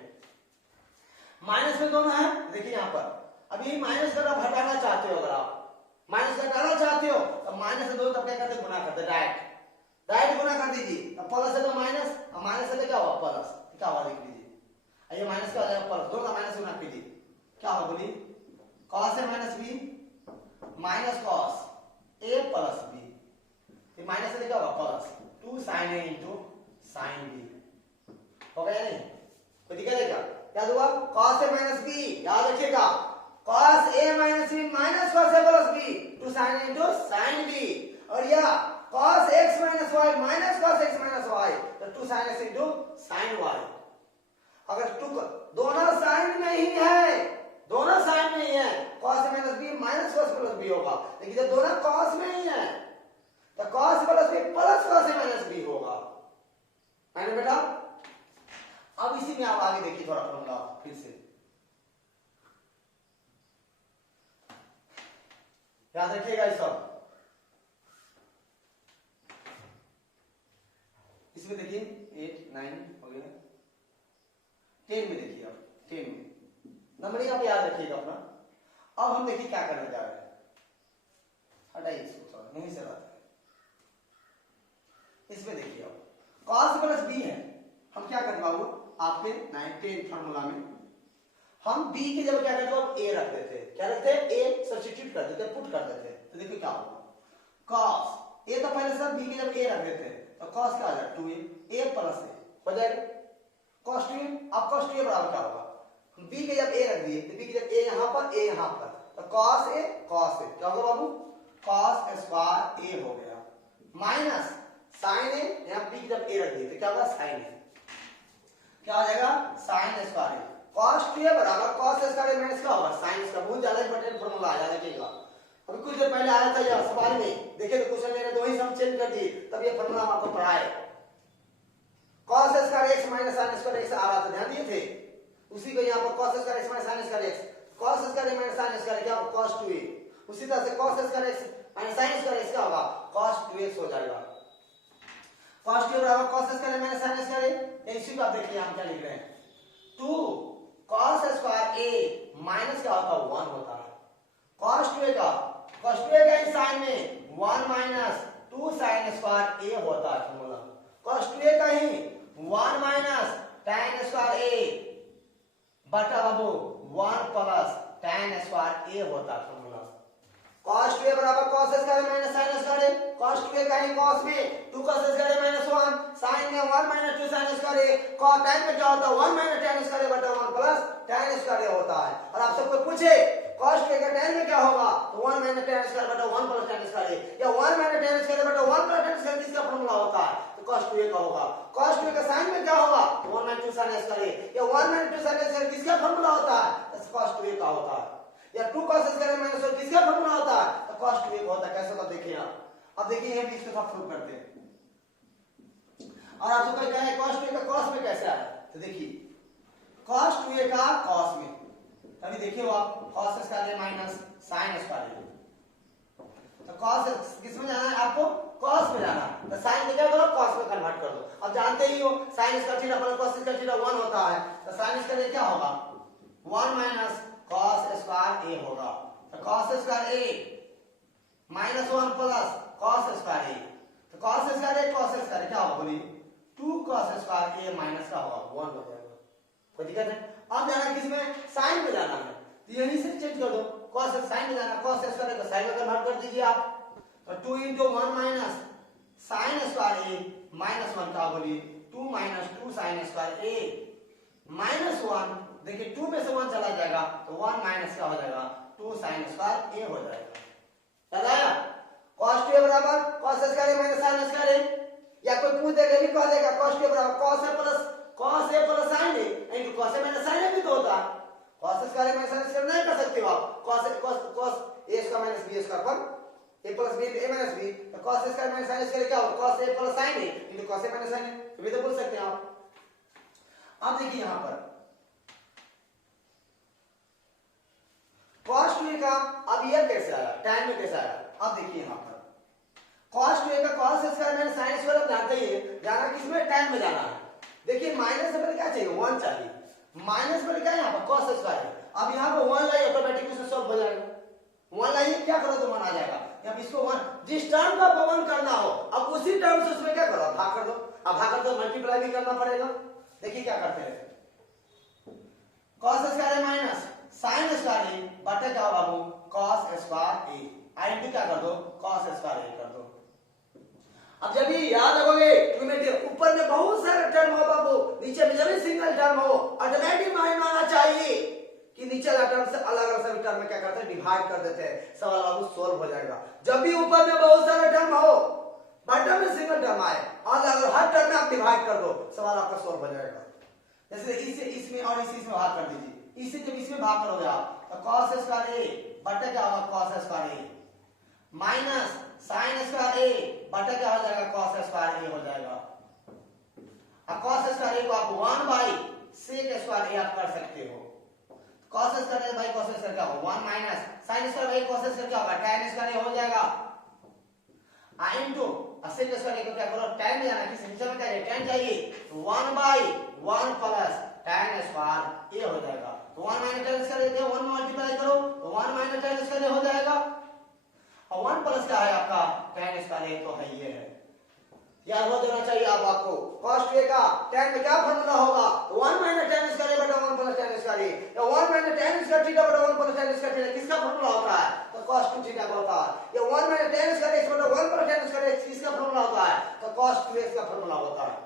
माइनस में दोनों है, देखिए यहाँ पर अभी माइनस का आप हटाना चाहते हो, अगर आप माइनस हटाना चाहते हो तो माइनस से दोनों तब क्या करते, गुना करते, डायरेक्ट गुना कर दीजिए, तो प्लस है तो माइनस, और माइनस है तो क्या हुआ प्लस, क्या हुआ देख लीजिए, ये माइनस का हो जाएगा प्लस, दोनों माइनस गुना कीजिए, क्या होगा बोलिए, cos a minus b minus cos a plus b, ये माइनस से क्या होगा plus 2 sin a into sin b, हो गया नहीं, कोई दिक्कत है क्या, याद हुआ, cos a माइनस b, याद रखिएगा cos a minus b minus cos a plus b 2 sin a into sin b, और यह cos x minus y minus cos x minus y तो 2 sin x into sin y, अगर 2 दोनों साइन में ही है, दोनों साइन में ही है, cos a minus b minus cos plus b होगा, लेकिन जब दोनों cos में ही है तो cos plus b plus cos a minus b होगा, है ना बेटा। अब इसी में आप आगे देखिए थोड़ा फॉर्मूला फिर से याद रखिएगा, इस सब इसमें देखिए 8 9 हो गया, 10 में देखिए, अब 10 में नंबरिंग आप याद रखिएगा अपना। अब हम देखिए क्या करने जा रहे हैं, हटाइए इसको थोड़ा, यहीं से बात है, इसमें देखिए अब cos प्लस b है, हम क्या करते बाबू आपके 9 फॉर्मूला में हम b की जगह क्या करते अब a रख देते, क्या रखते a सब्स्टिट्यूट कर देते, पुट कर देते, तो देखिए क्या होगा, cos a तो पहले सब b की जगह a रख देते तो cos क्या आ जाएगा 2a, a प्लस a हो जाएगा cos 2a, अब cos 2a बराबर क्या होगा, b के जब a रख दिए तो b की जब a यहाँ पर a यहाँ पर, तो cos a क्या होगा बाबू, cos स्क्वायर a हो गया, माइनस sin a, यहाँ b की जब a रख दिए तो क्या होगा sin a, क्या हो जाएगा sin square a, cos 2a बराबर cos स्क्वायर a माइनस क्या होगा sin इसका, बहुत ज्यादा इंपॉर्टेंट फॉर्मूला आ जाएगा, अभी कुछ देर पहले आया था यह सवाल में, देखिए तो क्वेश्चन मैंने दो ही सम चेंज कर दिए, तब ये फॉर्मूला हम आपको पढ़ाए, cos square x minus sin square x आ रहा था, ध्यान दिए थे, उसी को यहाँ पर cos square x minus sin square x, cos square a minus sin square क्या होगा cos 2a, उसी तरह से cos square x minus sin square x क्या होगा cos 2x हो जाएगा, cos 2 बराबर cos square a minus sin square a, इसी को आप देखिए हम क्या लिख रहे हैं, 2 cos स्क्वायर a माइनस क्या होता है 1 होता है, cos 2a का ही साइन में 1 माइनस 2 sin स्क्वायर a होता है फॉर्मूला, cos 2a का ही 1 माइनस tan स्क्वायर a बटा बाबू 1 प्लस tan स्क्वायर a होता है फॉर्मूला, cos 2a बराबर cos square minus sin square a, cos 2a का ही cos में 2 cos स्क्वायर माइनस 1, sin में 1 minus 2 sin square a, cos tan में क्या होता है 1 माइनस tan स्क्वायर a बटा 1 प्लस tan स्क्वायर a होता है, और आप सबको पूछे cos 2a का tan में क्या होगा तो 1 माइनस tan स्क्वायर बटा 1 प्लस tan स्क्वायर a, या 1 माइनस tan स्क्वायर बटा 1 प्लस tan स्क्वायर किसका फॉर्मूला होता है तो cos 2a का होगा, cos 2a का sin में क्या होगा 1 माइनस 2 sin स्क्वायर a, या 1 माइनस 2 sin स्क्वायर किसका फॉर्मूला होता है तो cos 2a का होता है, या 2 cos स्क्वायर माइनस 1 किसका फॉर्मूला होता है तो cos 2a का होता है, कैसे होता देखिए आप, अब देखिए ये भी इसके साथ प्रूव करते हैं, और आपसे कोई कहे cos 2a का cos में कैसे आया, तो देखिए cos 2a का cos में अभी देखिए वो आप cos स्क्वायर ए माइनस साइन स्क्वायर ए, तो cos किस में जाना है आपको, cos में जाना है, तो sin में क्या करो cos में कन्वर्ट कर दो। अब जानते ही हो sin square theta plus cos square theta 1 होता है, तो sin स्क्वायर क्या होगा 1 माइनस cos स्क्वायर a होगा, तो cos square a minus 1 plus cos square a, तो cos square a cos square क्या होगा बोलिए 2 cos स्क्वायर a माइनस का होगा 1 हो जाएगा, कोई दिक्कत है। अब जाना किसमें sin में जाना है, तो यहीं से चेंज कर दो, cos sin में जाना, cos स्क्वायर को sin में कन्वर्ट कर दीजिए आप, तो 2 into 1 minus sin square a minus 1 का बोलिए 2 minus 2 sin square a minus 1, देखिए 2 में से 1 चला जाएगा तो 1 माइनस क्या हो जाएगा 2 sin स्क्वायर a हो जाएगा। याद आया, cos 2a बराबर cos square a minus sin square a, या कोई पूछ देगा भी कह देगा cos 2a बराबर cos a plus sin a into cos a minus sin a भी तो होता है, cos square minus sin square नहीं कर सकते हो आप, cos a square minus b square पर a plus b a minus b, तो cos square minus sin square क्या होगा cos a plus sin a into cos a minus sin a, ये भी तो बोल सकते हैं आप। अब देखिए यहां पर cos 2a का अब ये कैसे आया, tan में कैसे आया, अब देखिए यहां पर cos 2a का cos square minus sin square आप जानते ही हैं, जाना किसमें tan में जाना है, देखिए माइनस से पहले क्या चाहिए 1 चाहिए, माइनस पहले क्या है यहाँ पर cos स्क्वायर है, अब यहाँ पर 1 लाइए ऑटोमेटिक उससे सॉल्व हो जाएगा, 1 लाइए क्या करो तो 1 आ जाएगा, अब इसको 1 जिस टर्म का 1 करना हो अब उसी टर्म से उसमें क्या करो भाग कर दो, अब भाग कर दो मल्टीप्लाई भी करना पड़ेगा। देखिए क्या करते हैं cos square minus sin square A बटा क्या होगा बाबू cos स्क्वायर ए, आई क्या कर दो cos स्क्वायर ए कर दो। अब जब ये याद रखोगे ऊपर में बहुत सारे टर्म हो बाबू, नीचे में जब सिंगल टर्म हो ऑटोमेटिक माइंड में आना चाहिए कि नीचे वाला टर्म से अलग अलग सभी टर्म में क्या करते हैं डिवाइड कर देते हैं, सवाल बाबू सोल्व हो जाएगा। जब भी ऊपर में बहुत सारे टर्म हो बॉटम में सिंगल टर्म आए और अगर हर टर्म में आप डिवाइड कर दो सवाल आपका सोल्व हो जाएगा। जैसे इसे इसमें और इसे इसमें भाग कर दीजिए, इसे जब इसमें भाग करोगे आप तो cos स्क्वायर a बटा क्या होगा cos square a minus sin square a बटा क्या हो जाएगा cos स्क्वायर a हो जाएगा। अब cos स्क्वायर a को आप 1 बाई sec स्क्वायर a आप कर सकते हो, cos square a by cos square क्या होगा 1 minus sin square by cos square क्या होगा tan स्क्वायर a हो जाएगा इनटू sec स्क्वायर को क्या करो tan में जाना, किस हिस्से में चाहिए tan चाहिए तो 1 by 1 plus tan square a हो जाएगा, तो 1 minus tan square a 1 multiply करो तो 1 माइनस tan स्क्वायर a हो जाएगा और 1 प्लस क्या है आपका tan स्क्वायर a तो है ये है, याद हो जाना चाहिए आप आपको। cos 2a का tan में क्या फॉर्मूला होगा 1 माइनस tan स्क्वायर a बटा 1 प्लस tan स्क्वायर a, या 1 माइनस tan स्क्वायर थीटा बटा 1 प्लस tan स्क्वायर थीटा किसका फॉर्मूला होता है तो cos 2 थीटा का होता है, या 1 माइनस tan स्क्वायर x बटा 1 प्लस tan स्क्वायर x किसका फॉर्मूला होता है तो cos 2x का फॉर्मूला होता है।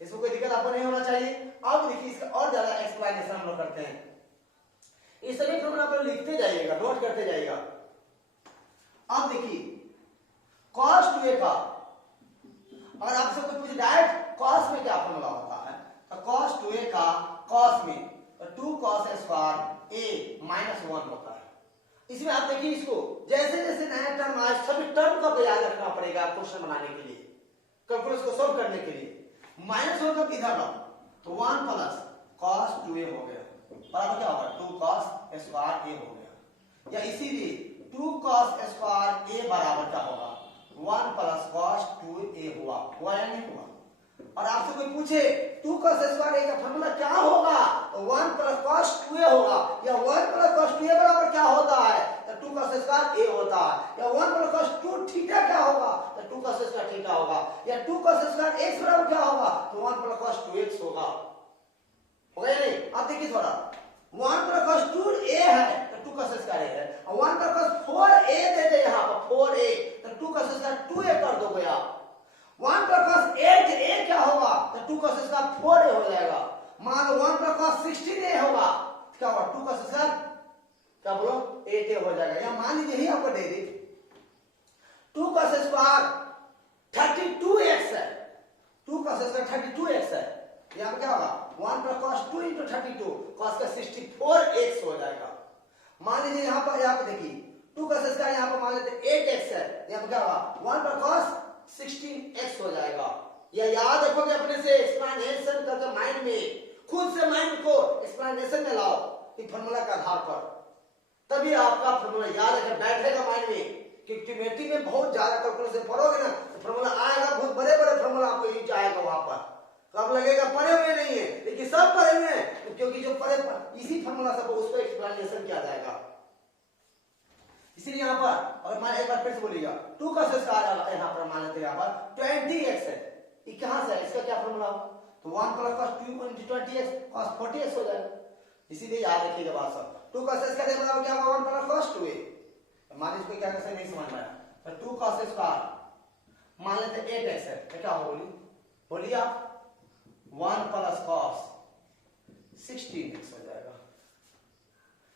इसमें कोई दिक्कत आपको नहीं होना चाहिए। अब देखिए इसका और ज्यादा एक्सप्लेनेशन हम लोग करते हैं, इस सभी फॉर्मूला पर लिखते जाइएगा नोट करते जाइएगा। अब देखिए cos 2a का और आपसे कोई पूछे डायरेक्ट cos में क्या फॉर्मूला होता है तो cos 2a का cos में 2 cos स्क्वायर a माइनस 1 होता है। इसमें आप देखिए इसको जैसे जैसे नया टर्म आए सभी टर्म का याद रखना पड़ेगा क्वेश्चन बनाने के लिए, कैलकुलस को सॉल्व करने के लिए। माइनस 1 का इधर लाओ तो 1 प्लस cos 2a हो गया बराबर क्या होगा 2 cos स्क्वायर a हो गया, या इसीलिए 2 cos स्क्वायर a बराबर क्या होगा 1 प्लस cos 2a हुआ या नहीं हुआ। और आपसे कोई पूछे 2 cos स्क्वायर a का फॉर्मूला क्या होगा तो 1 प्लस cos 2a होगा, या 1 प्लस cos 2a बराबर क्या होता है तो 2 cos स्क्वायर a होता है, या 1 प्लस cos 2 थीटा क्या होगा तो 2 cos स्क्वायर थीटा होगा, या 2 cos स्क्वायर x बराबर क्या होगा तो 1 प्लस cos 2x होगा या नहीं। अब देखिए थोड़ा 1 प्लस cos 2a है तो 2 cos स्क्वायर a है, और 1 प्लस cos 4a दे दे यहाँ पर 4a तो 2 cos स्क्वायर 2a कर दोगे आप, 1 प्लस cos 8a क्या होगा तो 2 cos स्क्वायर 4a हो जाएगा। मान लो 1 प्लस cos 16a होगा क्या होगा 2 cos स्क्वायर क्या बोलो 8a हो जाएगा, या मान लीजिए यही आपको दे दी 2 cos स्क्वायर 32x है, 2 cos स्क्वायर 32x है, यहाँ पर क्या होगा 1 प्लस cos 2 into 32 cos का 64x हो जाएगा। मान लीजिए यहाँ पर देखिए 2 cos स्क्वायर यहाँ पर मान लेते 8x है, यहाँ पर क्या होगा 1 प्लस cos 16x हो जाएगा। या याद रखोगे अपने से एक्सप्लेनेशन करके माइंड में खुद से माइंड को एक्सप्लेनेशन में लाओ, इस फॉर्मूला के आधार पर, तभी आपका फॉर्मूला याद रखें, बैठेगा माइंड में कि ट्रिग्नोमेट्री में बहुत ज्यादा कैलकुलेशन पढ़ोगे ना तो फॉर्मूला आएगा, बहुत बड़े बड़े फॉर्मूला आपको यूज आएगा वहां पर, तो आप लगेगा पढ़े हुए नहीं है, लेकिन सब पढ़े हुए हैं, क्योंकि जो पढ़े इसी फॉर्मूला से उसको एक्सप्लेनेशन किया जाएगा। इसीलिए यहाँ पर, और मान एक बार फिर से बोलिएगा, 2 का स्क्वायर यहाँ पर मान लेते हैं, यहाँ पर 20x है, ये कहाँ से है, इसका क्या फॉर्मूला होगा, तो 1 plus cos 2 20x cos 40x हो जाएगा। इसीलिए याद रखिएगा बात सब, 2 का स्क्वायर बराबर क्या होगा 1 प्लस cos 2a। मान इसको क्या कैसे नहीं समझ में आया, तो 2 cos स्क्वायर मान लेते 8x है, तो क्या होगा बोलिए आप, 1 प्लस cos 16x हो जाएगा,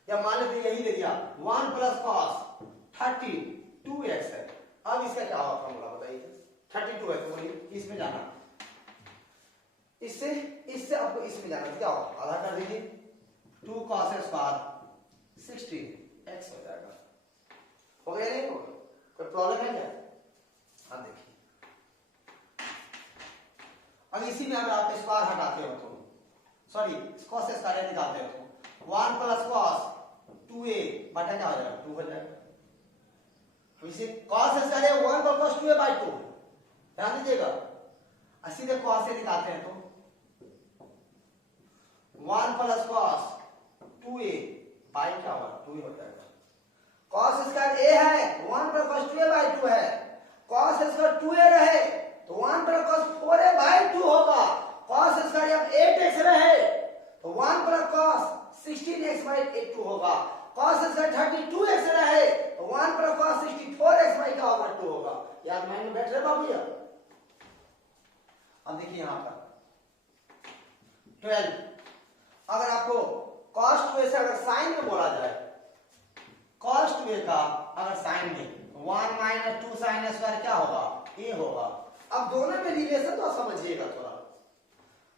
या मान लेते यही दे दिया 1 प्लस cos 32x है। अब इसका क्या होगा फॉर्मूला बताइए, 32 है तो बोलिए इसमें जाना, इससे आपको इसमें जाना, तो क्या होगा आधा कर दीजिए, 2 cos स्क्वायर 16x हो जाएगा। हो गया नहीं होगा, कोई प्रॉब्लम है क्या? हाँ देखिए, अब इसी में अगर आप स्क्वायर हटाते हो तो, सॉरी cos स्क्वायर निकालते हो तो 1 प्लस cos 2a बटा क्या हो जाएगा 2 हो जाएगा। अब इसे cos स्क्वायर 1 पर cos 2a बाई 2, ध्यान दीजिएगा, सीधे cos से निकालते हैं तो 1 प्लस cos 2a बाई क्या होगा 2 हो जाएगा। cos स्क्वायर a है, 1 प्लस cos 2a बाई 2 है, cos स्क्वायर 2a रहे तो 1 प्लस cos 4a बाई 2 होगा, cos स्क्वायर अब 8x रहे तो 1 प्लस cos 16x बाई 2 होगा, cos स्क्वायर 32x रहे तो 1 प्लस cos 64x बाई क्या होगा 2 होगा। याद माइंड में बैठ रहे बाबू? अब देखिए यहाँ पर 12, अगर आपको cos 2a से अगर साइन में बोला जाए, cos 2a का अगर साइन में 1 माइनस 2 साइन स्क्वायर क्या होगा a होगा। अब दोनों में रिलेशन तो समझिएगा थोड़ा,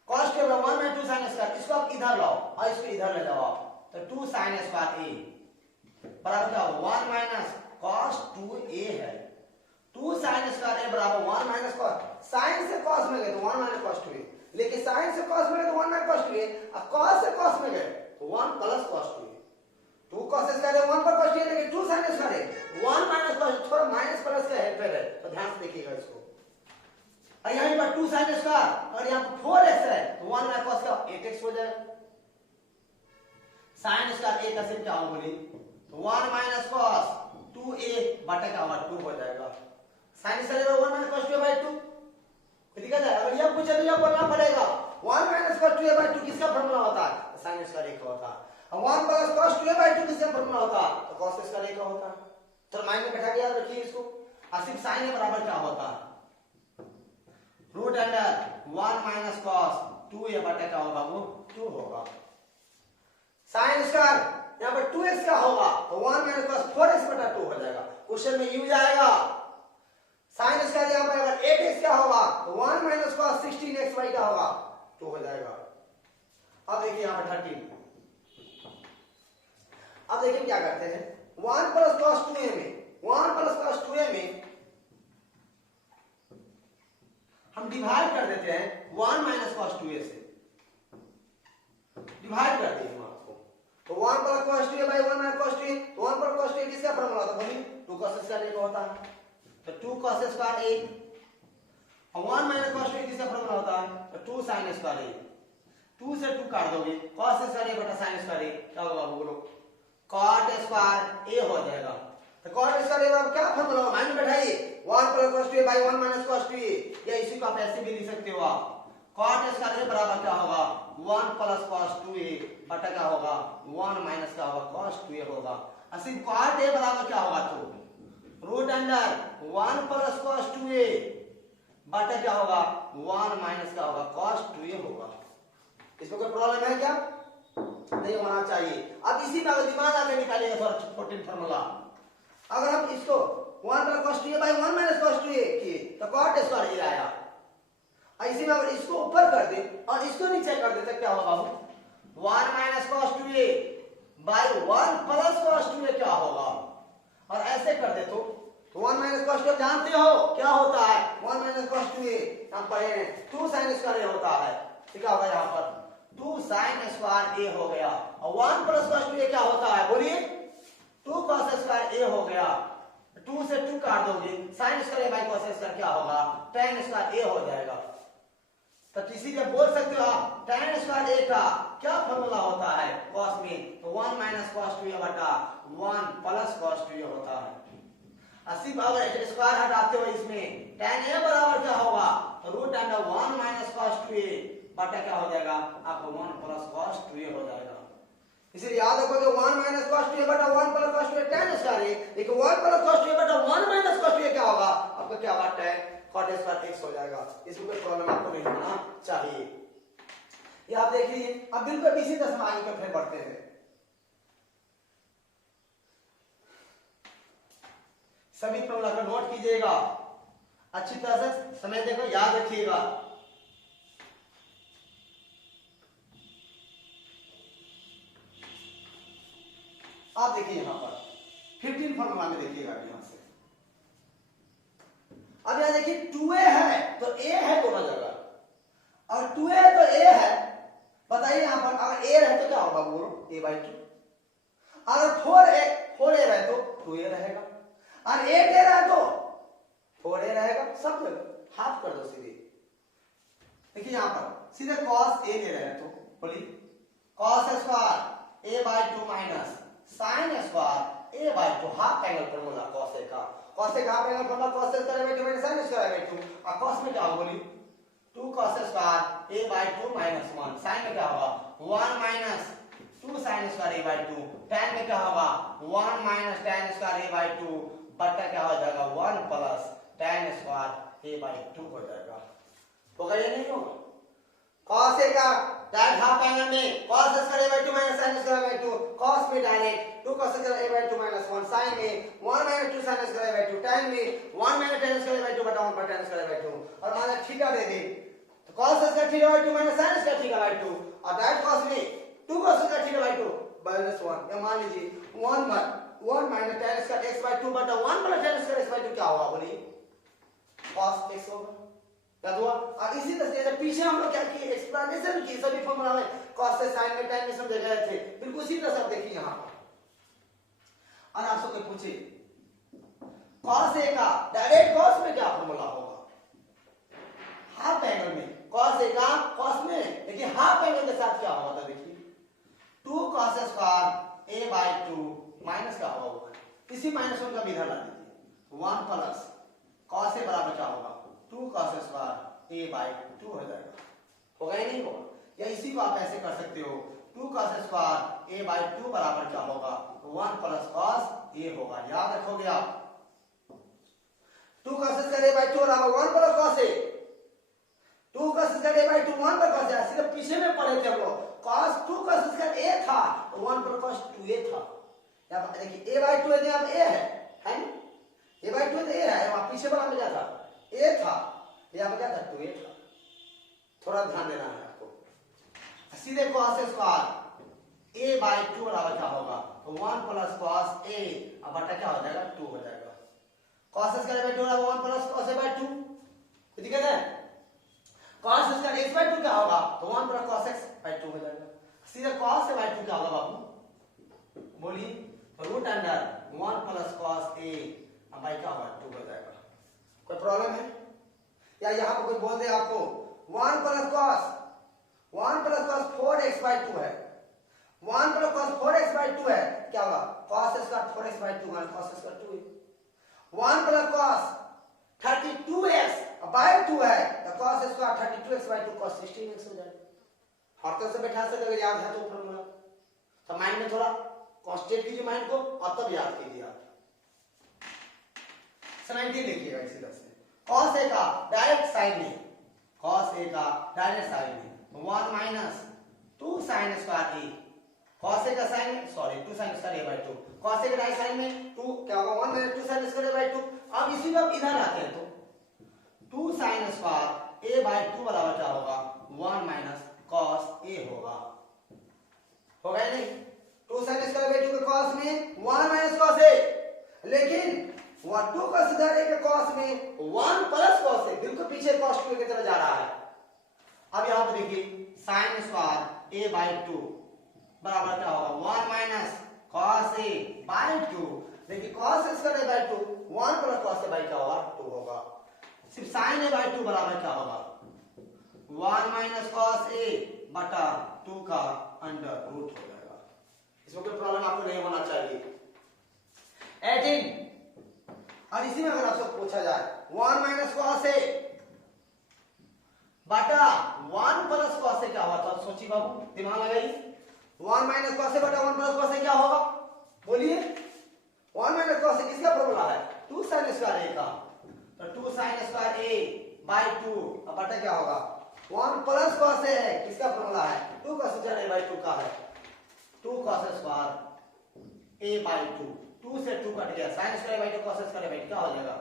cos 2a 1 minus 2 sine square, इसको आप इधर लाओ और इसको इधर ले जाओ आप, तो 2 साइन स्क्वायर a बराबर क्या होगा 1 माइनस cos 2a है, 2 साइन स्क्वायर a बराबर 1 माइनस cos, साइन से cos में गए तो 1 माइनस cos 2a, लेकिन साइन से cos में गए तो 1 माइनस cos 2a, अब cos से cos में गए तो 1 plus cos 2a, 2 cos square 1 पर cos 2a, लेकिन 2 साइन स्क्वायर 1 माइनस cos, थोड़ा माइनस प्लस का हेल्प है, तो ध्यान से देखिएगा इसको। और यहां पर 2 साइन स्क्वायर और यहां पर 4x है तो 1 माइनस cos का 8x हो जाएगा। साइन स्क्वायर a का सिर्फ क्या होगा बोलिए, तो 1 माइनस cos 2a बटा क्या होगा 2 हो जाएगा। Sine square 1 minus cos 2a by 2, दिक्कत है? अगर यह पूछे तो यह बोलना पड़ेगा 1 माइनस cos 2a बाई 2 किसका फॉर्मूला होता है, साइन स्क्वायर a का होता है। 1 प्लस cos 2a बाई 2 किसका फॉर्मूला होता है, तो cos स्क्वायर a का होता है। तो माइंड में बैठा के याद रखिए इसको, और सिर्फ साइन a बराबर क्या होता है root under 1 minus cos 2a बटा क्या होगा वो 2 होगा। साइन स्क्वायर यहाँ पर 2x क्या होगा तो 1 माइनस cos 4x बटा 2 हो जाएगा, क्वेश्चन में यूज आएगा। साइन स्क्वायर यहाँ पर अगर 8x क्या होगा तो 1 माइनस cos 16x बाई क्या होगा 2 हो जाएगा। अब देखिए यहाँ पर 13, अब देखिए क्या करते हैं 1 प्लस cos 2a में, 1 प्लस cos 2a में हम डिवाइड कर देते हैं 1 माइनस cos 2a से, डिवाइड कर देंगे आपको, तो 1 plus cos 2a by 1 minus cos 2a, तो 1 प्लस cos 2a किसका फॉर्मूला होता है बोलिए 2 cos स्क्वायर a का होता है, तो 2 cos स्क्वायर a, और 1 माइनस cos 2a किसका फॉर्मूला होता है तो 2 sin स्क्वायर a, 2 से 2 काट दोगे cos स्क्वायर a बटा sin स्क्वायर a क्या होगा बोलो cot स्क्वायर a हो जाएगा। तो cot स्क्वायर a का क्या फॉर्मूला होगा माइंड में बैठाइए 1 plus cos 2a by 1 minus cos 2a, या इसी को आप ऐसे भी लिख सकते हो आप cot स्क्वायर a बराबर क्या होगा 1 प्लस cos 2a बटा क्या होगा 1 माइनस क्या होगा cos 2a होगा। असिर्फ cot a बराबर क्या होगा तो root under 1 plus cos 2a बटा क्या होगा 1 माइनस क्या होगा cos 2a होगा। इसमें कोई प्रॉब्लम है क्या? नहीं होना चाहिए। अब इसी में अगर दिमाग आके निकालिएगा थोड़ा 14 फॉर्मूला, अगर हम इसको 1 plus cos 2a by 1 minus cos 2a किए तो cot स्क्वायर a आया, इसी में अगर इसको ऊपर कर दे और इसको नीचे कर दे तो क्या होगा बाबू 1 minus cos 2a by 1 plus cos 2a क्या होगा, और ऐसे कर दे तो 1 माइनस cos 2a जानते हो क्या होता है 1 माइनस cos 2a हम पढ़े हैं 2 sin स्क्वायर a होता है, क्या होगा यहाँ पर 2 साइन स्क्वायर ए हो गया, और 1 प्लस कॉस 2a क्या होता है बोलिए, 2 कॉस स्क्वायर ए हो गया, 2 से 2 काट दोगे, sine square A by cos square क्या होगा, tan स्क्वायर ए हो जाएगा। तो किसी से बोल सकते हो आप tan स्क्वायर ए का क्या फॉर्मूला होता है cos में, तो 1 माइनस cos 2a बटा 1 प्लस cos 2a होता है। सिर्फ अगर स्क्वायर हटाते हो इसमें tan a बराबर क्या होगा, root under 1 minus cos 2a बटा क्या हो जाएगा आपको 1 प्लस cos 2a हो जाएगा। इसलिए याद रखो कि 1 माइनस cos 2a बटा 1 plus cos 2a tan square a, लेकिन 1 प्लस cos 2a बटा 1 माइनस cos 2a क्या होगा आपको, क्या होगा tan cot स्क्वायर x हो जाएगा। इसमें कोई प्रॉब्लम आपको नहीं होना चाहिए। ये आप देख लीजिए, अब बिल्कुल इसी तरह हम आगे का फिर बढ़ते हैं। सभी प्रॉब्लम को नोट कीजिएगा, अच्छी तरह से समय देखो, याद रखिएगा। आप देखिए यहां पर 15 फॉर्मूला में देखिएगा यहां से, अब यहां देखिए 2a है तो a है दोनों जगह, और 2a है तो a है, बताइए यहां पर अगर a रहे तो क्या होगा बोलो, a/2, अगर 4a रहे तो 2a रहेगा, और 8a रहे तो 4a रहेगा, सब जगह हाफ कर दो सीधे। देखिए यहां पर सीधे cos a ले रहे हैं तो बोलिए cos square a/2 minus sine square a/2, half angle formula cos a का, cos a का half angle formula cos square a/2 minus sine square a/2, और cos में क्या होगा बोलिए 2 cos square a/2 minus 1, sign में क्या होगा 1 minus 2 sine square a/2, tan में क्या होगा 1 माइनस tan स्क्वायर a/2 बटा क्या हो जाएगा 1 प्लस tan स्क्वायर a/2 हो जाएगा। होगा या नहीं होगा, cos a का डायरेक्ट हाफ एंगल में cos square a/2 minus sin square a/2, cos में direct 2 cos square a/2 minus 1, sin में 1 minus 2 sin square a/2, tan में 1 माइनस tan स्क्वायर a/2 बटा 1 tan स्क्वायर a/2, और मान थीटा दे दे तो cos square theta a/2 minus sin square theta a/2, और डायरेक्ट cos में 2 cos square theta a/2 minus 1, या मान लीजिए 1 माइनस tan स्क्वायर x/2 बटा 1 प्लस tan स्क्वायर x/2 क्या होगा बोलिए cos x होगा। याद हुआ, और इसी तरह से पीछे हम लोग क्या किए एक्सप्लेनेशन की, सभी फॉर्मूला में cos से sin में tan में समझे गए थे, बिल्कुल उसी तरह से आप देखिए यहां पर। और आपसे कोई पूछे cos a का डायरेक्ट cos में क्या फॉर्मूला होगा, हाफ एंगल में cos a का cos में, लेकिन हाफ एंगल के साथ क्या होगा तो देखिए 2 cos स्क्वायर a/2 माइनस क्या होगा, इसी माइनस 1 का भी इधर ला दीजिए 1 प्लस cos a बराबर क्या होगा 2 cos स्क्वायर a/2 हो जाएगा। होगा या नहीं होगा, या इसी को आप ऐसे कर सकते हो 2 cos स्क्वायर a/2 बराबर क्या होगा 1 प्लस cos a होगा। याद रखोगे आप 2 cos स्क्वायर a/2 बराबर 1 plus cos a, 2 cos square a/2 1 plus cos a, सिर्फ पीछे में पढ़े थे हम लोग cos 2 cos स्क्वायर a था तो 1 प्लस cos 2a था। यहां पर देखिए a/2 है, यहां पे a है ना, a/2 तो a है, वहां पीछे वाला में क्या था a था, यहां पर क्या था 2a था, थोड़ा ध्यान देना है आपको। सीधे cos स्क्वायर a/2 बराबर क्या होगा तो 1 प्लस cos a अब बटा क्या हो जाएगा 2 हो जाएगा। cos स्क्वायर a/2 बराबर 1 प्लस cos a/2, ठीक है, cos स्क्वायर x/2 क्या होगा तो 1 प्लस cos x/2 हो जाएगा। सीधे cos a/2 क्या होगा बाबू बोलिए root under 1 plus cos a अब भाई क्या होगा 2 हो जाएगा। कोई प्रॉब्लम है, या यहां पर कोई बोल दे आपको 1 प्लस cos 4x/2 है, 1 प्लस cos 4x/2 है, क्या होगा cos square 4x/2 minus cos square 2 है, 1 प्लस cos 32x/2 है तो cos square 32x/2 cos 16x हो जाएगा। हर तरह से बैठा सकते अगर याद है तो फॉर्मूला, तो माइंड में थोड़ा कांस्टेंट कीजिए माइंड को और तब याद कीजिए आप। 17 लिखिएगा इसी तरह से cos a का डायरेक्ट साइन में, cos a का डायरेक्ट साइन में 1 minus 2 sin square a, cos a का sine sorry 2 sin square a/2, cos a का डायरेक्ट साइन में 2 क्या होगा 1 माइनस 2 sin स्क्वायर a/2। अब इसी को आप इधर लाते हैं तो 2 sin स्क्वायर a/2 बराबर क्या होगा 1 माइनस cos a होगा। होगा या नहीं, 2 sin स्क्वायर a/2 के cos में 1 माइनस cos a, लेकिन 2 cos स्क्वायर a के cos में 1 प्लस cos a, बिल्कुल पीछे cos 2 की तरफ जा रहा है। अब यहां पर देखिए sin square A by two बराबर क्या होगा 1 minus cos A by two. देखिए cos square A by two 1 plus cos A by क्या होगा 2 होगा। सिर्फ साइन ए बाई टू बराबर क्या होगा 1 माइनस कॉस ए बटा 2 का अंडर रूट हो जाएगा। इसमें कोई प्रॉब्लम आपको नहीं होना चाहिए। 18 और इसी में अगर आपसे पूछा जाए 1 माइनस कॉस ए बटा 1 प्लस कॉस ए क्या होगा, तो आप सोचिए बाबू, दिमाग लगाइए। 1 माइनस कॉस ए बटा 1 प्लस कॉस ए क्या होगा, बोलिए। 1 माइनस कॉस ए किसका फॉर्मूला है 2 साइन स्क्वायर ए का, तो 2 साइन स्क्वायर ए बाई 2 अब बटा क्या होगा 1 प्लस कॉस ए है, किसका फॉर्मूला है 2 cos स्क्वायर ए बाई 2 का है, 2 cos स्क्वायर ए बाई 2, 2 से 2 कट गया, sine square by 2 cos square by क्या हो जाएगा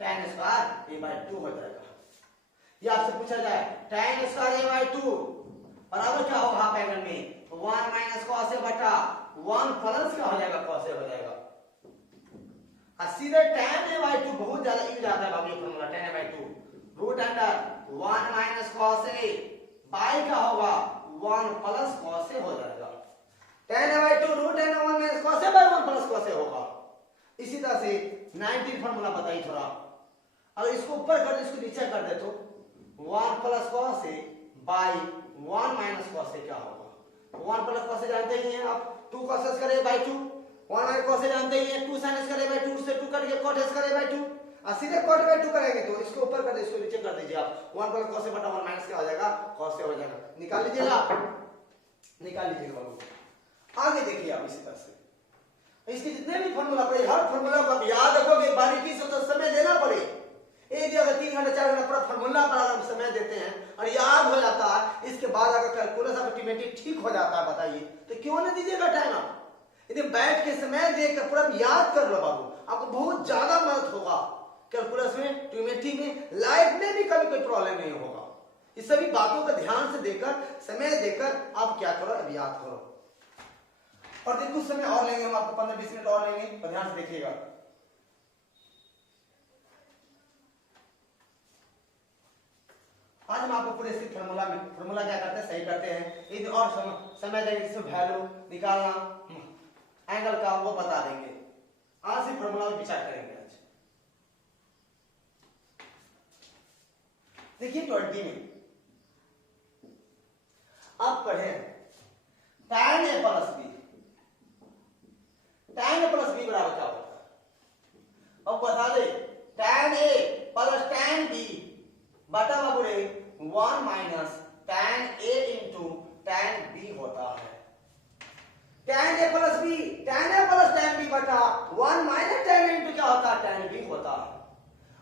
tan स्क्वायर ए बाई 2 हो जाएगा। ये आपसे पूछा जाए tan स्क्वायर ए बाई 2 बराबर क्या होगा हाफ एंगल में 1 माइनस cos ए बटा 1 प्लस क्या हो जाएगा cos ए हो जाएगा। और सीधे tan ए बाई 2 बहुत ज्यादा यूज आता है बाबू, ये formula tan a by 2 root under 1 minus cos a by क्या होगा 1 प्लस cos ए हो जाएगा। tan a by 2 root under 1 minus cos a by 1 plus cos a होगा। इसी तरह से 19 फॉर्मूला बताइए थोड़ा, अगर इसको ऊपर कर दे इसको नीचे कर दे तो 1 plus cos a by 1 minus cos ए क्या होगा। 1 प्लस cos ए जानते ही हैं आप, 2 cos square A by 2, 1 minus cos ए जानते ही हैं, 2 sin स्क्वायर ए बाई 2 से 2 कट गया cot स्क्वायर ए बाई 2, और सीधे cot बाई 2 करेंगे तो इसको ऊपर कर दे इसको नीचे कर दीजिए आप, 1 प्लस cos ए बटा 1 माइनस क्या हो जाएगा cos ए हो जाएगा। निकाल लीजिएगा, निकाल लीजिएगा बाबू। आगे देखिए आप इसी तरह से इसके जितने भी फॉर्मूला पड़े हर फॉर्मूला को आप याद रखोगे, बारीकी से तो समय देना पड़े। एक दिन अगर 3 घंटे 4 घंटे पूरा फॉर्मूला पर हम समय देते हैं और याद हो जाता है, इसके बाद अगर कैलकुलस ऑटोमेटिक ठीक हो जाता है, बताइए तो क्यों नहीं दीजिएगा टाइम आप। यदि बैठ के समय देकर पूरा याद कर लो बाबू, आपको बहुत ज्यादा मदद होगा कैलकुलस में, ट्रिग्नोमेट्री में, लाइफ में भी कभी कोई प्रॉब्लम नहीं होगा। इस सभी बातों का ध्यान से देकर समय देकर आप क्या करो अब याद करो। और देखो कुछ समय और लेंगे हम, आपको 15-20 मिनट और लेंगे, तो ध्यान से देखिएगा। आज हम आपको पूरे इसके फॉर्मूला क्या करते हैं सही करते हैं, यदि और समय देंगे इसमें वैल्यू निकालना एंगल का वो बता देंगे। आज ही फॉर्मूला में विचार करेंगे। आज देखिए 20 में अब पढ़े tan a plus b, tan a plus b बराबर क्या होता है अब बता दे, tan a plus tan b बटा बाबू 1 minus tan a into tan b होता है। tan a plus b, tan a plus tan b बटा 1 माइनस tan a इंटू क्या होता है tan b होता है।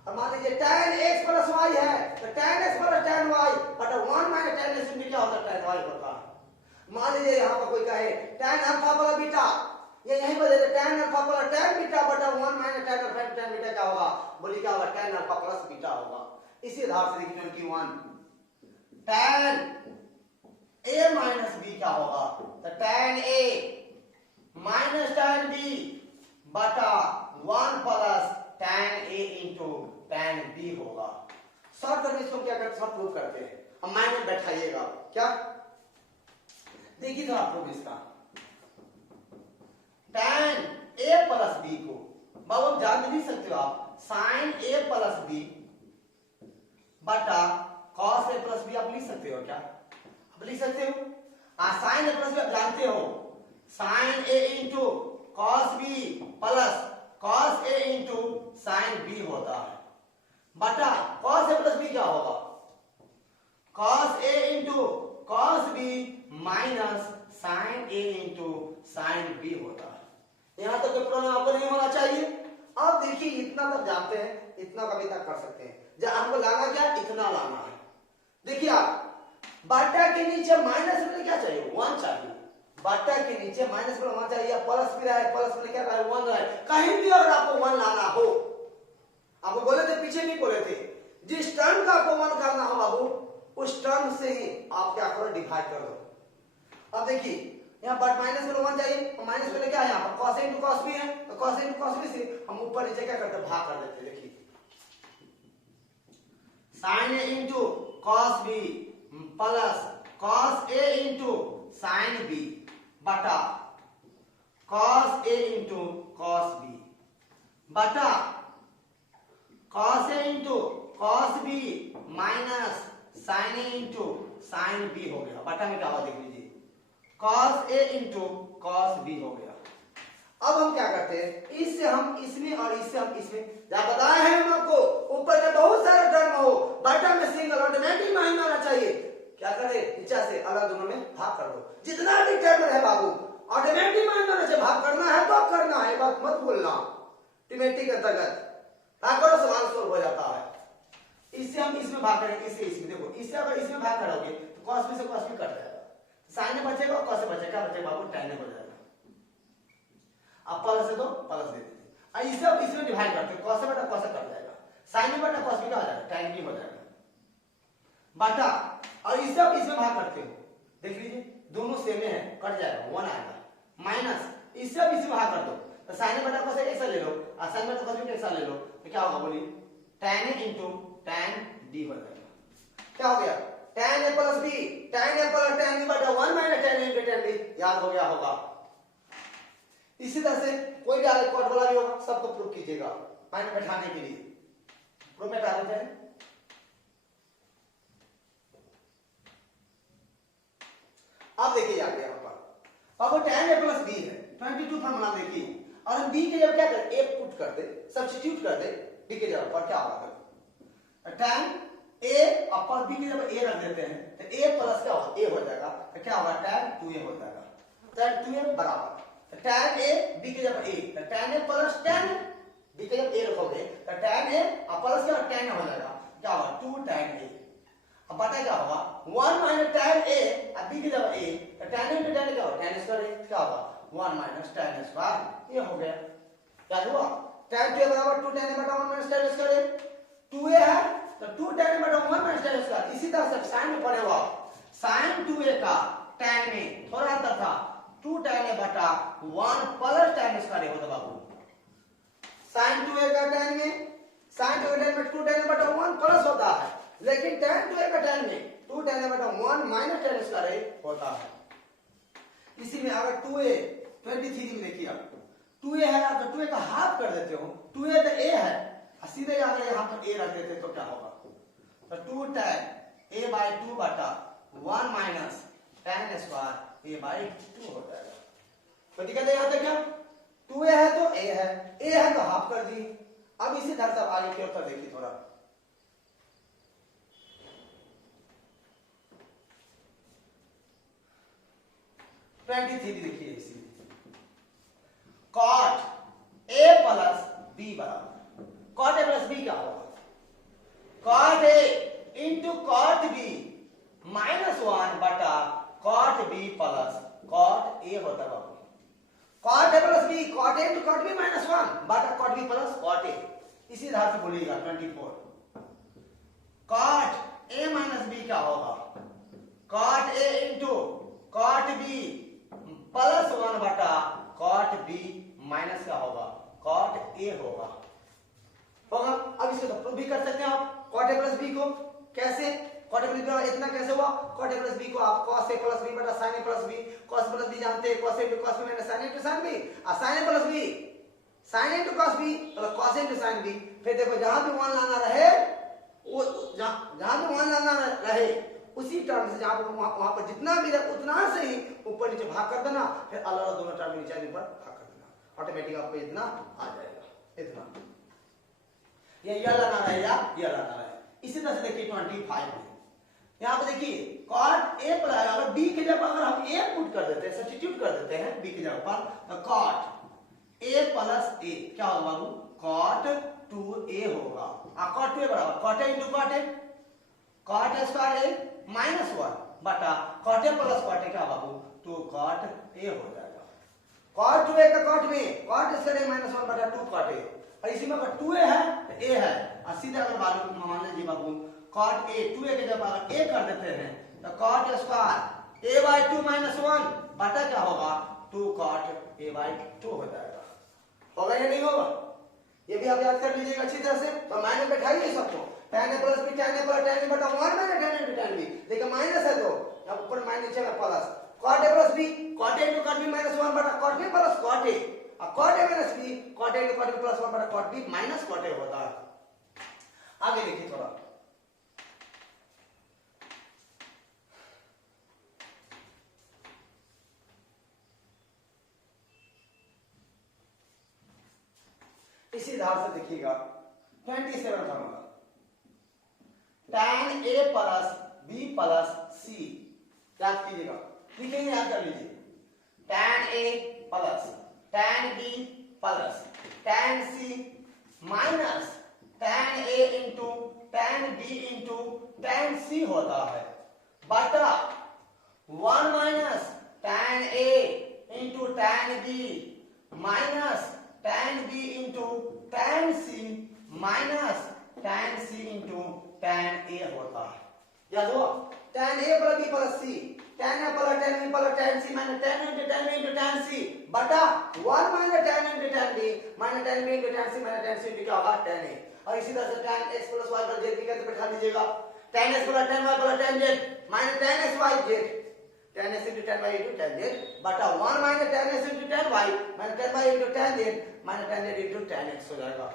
और मान लीजिए tan x प्लस y है तो tan x plus tan y बटा 1 माइनस tan x इंटू क्या होता है tan y होता है। मान लीजिए यहाँ पर कोई कहे tan अल्फा प्लस बीटा, ये यहीं पर देते tan alpha plus tan beta बटा 1 minus tan alpha into tan beta क्या होगा, बोलिए क्या होगा tan अल्फा प्लस बीटा होगा। इसी आधार से देखिए 21 tan a माइनस b क्या होगा, तो tan a minus tan b बटा 1 plus tan a into tan b होगा। शॉर्ट करने इसको क्या करते हैं, प्रूव करते हैं। अब माइंड में बैठाइएगा क्या, देखिए थोड़ा प्रूफ इसका। tan a प्लस b को बाबू आप जान नहीं सकते हो आप, sin a प्लस b बटा cos a प्लस b आप लिख सकते हो क्या, आप लिख सकते हो। sin a प्लस b आप जानते हो sin a into cos b plus cos a into sin b होता है, बटा cos a प्लस b क्या होगा cos a into cos b minus sin a into sin b होता है। यहां तक कोई प्रॉब्लम आपको नहीं होना चाहिए। अब देखिए इतना तक जानते हैं, इतना कभी तक कर सकते हैं, जब हमको लाना क्या इतना लाना है। देखिए आप बटा के नीचे माइनस में क्या चाहिए 1 चाहिए, बटा के नीचे माइनस में 1 चाहिए, प्लस भी रहे प्लस में क्या रहे 1 रहे, कहीं भी अगर आपको 1 लाना हो, आपको बोले थे पीछे नहीं बोले थे, जिस टर्म का आपको 1 करना हो बाबू उस टर्म से ही आप क्या करो डिवाइड कर दो। अब देखिए यहाँ बट माइनस में 1 चाहिए, तो माइनस में क्या है यहाँ पर cos a into cos b है, तो cos a into cos b से हम ऊपर नीचे क्या करते हैं भाग कर देते हैं। देखिए sin a into cos b plus cos a into sine B बटा cos A into cos B बटा cos A into cos B minus sine A into sine B हो गया। बटा में क्या हुआ देख लीजिए, cos A into cos B हो गया। अब हम क्या करते हैं, इससे हम इसमें और इससे हम इसमें, जब बताया है हम आपको ऊपर के बहुत सारे टर्म हो, बटा में सिंगल ऑटोमेटिक माइनस आना चाहिए। क्या करे, इच्छा से अलग दोनों में भाग कर दो, जितना भी टर्म रहे बाबू ऑटोमेटिक माइनस आना चाहिए। भाग करना है तो करना है, बात मत भूलना। ऑटोमेटिक के अंतर्गत भाग करो, सवाल सोल्व हो जाता है। इससे हम इसमें भाग करेंगे, इससे इसमें, देखो इससे अगर इसमें भाग करोगे तो cos में से cos भी कट जाएगा, साइन में बचेगा और cos से बचेगा, क्या बचेगा बाबू, tan हो जाएगा। अब प्लस है तो प्लस दे दीजिए, और इसे अब इसमें डिवाइड करते हैं, cos से बटा cos से कट जाएगा, साइन में बटा cos भी क्या हो जाएगा, tan भी हो जाएगा बटा, और इसे अब इसमें भाग करते हो, देख लीजिए दोनों सेम है, कट जाएगा 1 आएगा, माइनस इससे अब इसमें भाग कर दो, तो साइन में बटा cos एक साथ ले लो और साइन में बटा cos भी एक साथ ले लो, तो क्या होगा बोलिए, tan a into tan d हो जाएगा। क्या हो गया, tan a plus b, tan a plus tan b बटा 1 minus tan a into tan b, याद हो गया होगा। इसी तरह से कोई भी आगे कॉट वाला भी होगा, सबको प्रूफ कीजिएगा माइंड में बैठाने के लिए। प्रूफ में डाल देते हैं, अब देखिए आगे यहाँ पर, अब tan a प्लस b है, 22 फॉर्मूला देखिए, और हम b के जगह क्या करें, a पुट कर दे, सब्स्टिट्यूट कर दे b के जगह पर, क्या होगा tan a अपर b की जब a रख देते हैं तो a प्लस क्या होगा, a हो जाएगा, तो क्या होगा tan 2a हो जाएगा, tan 2a बराबर tan a b की जब a, तो tan a plus tan b की जब a रखोगे तो tan a प्लस क्या tan हो जाएगा, क्या होगा 2 tan a। अब बटा क्या होगा 1 माइनस tan a, अब b की जब a, तो tan a into tan क्या होगा, tan स्क्वायर a, क्या होगा 1 माइनस tan स्क्वायर, ये हो गया। क्या हुआ, tan 2a बराबर 2 tan a बटा 1 minus tan square a, 2a है तो 2 tan बटा 1 माइनस tan स्क्वायर। इसी तरह से साइन में पढ़े हुआ sin 2a का tan में थोड़ा अंतर था, 2 tan a बटा 1 प्लस tan स्क्वायर होता बाबू। sin 2a का tan में, sin 2a tan में 2 tan बटा 1 प्लस होता है, लेकिन tan 2a का tan में 2 tan बटा 1 माइनस tan स्क्वायर होता है। इसी में अगर 2a 23 में देखिए, आप 2a है तो 2a का हाफ कर देते हो, 2a तो a है, सीधे अगर यहाँ पर a रख देते तो क्या होगा, तो 2 tan a बाई 2 बटा 1 minus tan square a by 2 हो जाएगा। तो दिक्कत यहाँ पे क्या, 2a है तो a है तो हाफ कर दी। अब इसी तरह से आगे की ओर देखिए थोड़ा, देखिए इसी cot a प्लस b बराबर, cot a प्लस b क्या होगा, cot a into cot b minus 1 बटा cot b plus cot a होता है। cot a plus b, cot a into cot b minus 1 बटा cot b plus cot a, इसी तरह से बोलिएगा 24, cot a माइनस b क्या होगा, cot a into cot b plus 1 बटा cot b माइनस क्या होगा, cot a होगा। अब इसको तो प्रूव भी कर सकते हैं आप, cot a प्लस b को कैसे, cot a प्लस b इतना कैसे हुआ, cot a प्लस b को आप cos a प्लस b बटा sin a plus b, cos plus b जानते हैं cos a into cos b minus sin a into sin b, और sin a plus b sin a into cos b plus cos a into sin b। फिर देखो जहां भी 1 लाना रहे, वो जहां भी 1 लाना रहे उसी टर्म से जहां पर वहां पर जितना भी रहे उतना से ही ऊपर नीचे भाग कर देना, फिर अलग अलग दोनों टर्म नीचे ऊपर भाग कर देना, ऑटोमेटिक आपको इतना आ जाएगा, इतना ये लगाना रहेगा, ये लगाना है। इसी तरह से देखिए 25 में यहाँ पे देखिए cot a पर अगर b की जगह अगर हम a पुट कर देते हैं, सब्स्टिट्यूट कर देते हैं b की जगह पर, तो cot a प्लस a क्या होगा बाबू, cot 2a होगा, cot 2a बराबर cot a into cot a, cot a square a minus 1 बटा cot a plus cot a क्या बाबू, तो cot a हो जाएगा। cot 2a का cot में cot स्क्वायर a माइनस 1 बटा 2 cot a, और इसी में अगर 2a है तो a है, और सीधे अगर बाबू मान लीजिए बाबू cot a 2a के जब अगर a कर देते हैं तो cot square a by 2 minus 1 बटा क्या होगा, 2 cot a बाई 2 हो जाएगा। होगा या नहीं होगा, ये भी आप याद कर लीजिएगा अच्छी तरह से। तो माइनस बैठाइए सबको, tan a plus b tan a plus tan b बटा 1 minus tan a into tan b, देखिए माइनस है तो अब ऊपर माइनस नीचे में plus cot A plus B, cot A into cot B minus 1 बटा cot B plus cot A, अब cot A minus B, cot A into cot B plus 1 बटा cot B minus cot A होता है। आगे देखिए थोड़ा, इसी धार से देखिएगा 27 formula, tan a plus b plus c, याद कीजिएगा, लिखेंगे याद कर लीजिए, tan a plus tan b plus tan c minus tan a into tan b into tan c होता है, बटा 1 minus tan a into tan b minus tan b into tan c minus tan c into tan a होता है। याद हुआ, tan a plus b plus c, tan a plus tan b plus tan c minus tan into tan b into tan c बटा 1 minus tan into tan b minus tan b into tan c minus tan c into क्या होगा tan a। और इसी तरह से tan x plus y plus z भी करके बैठा लीजिएगा, tan x plus tan y plus tan z minus tan x y z, tan x into tan y into tan z बटा 1 minus tan x into tan y minus tan y into tan z minus tan z into tan x हो जाएगा।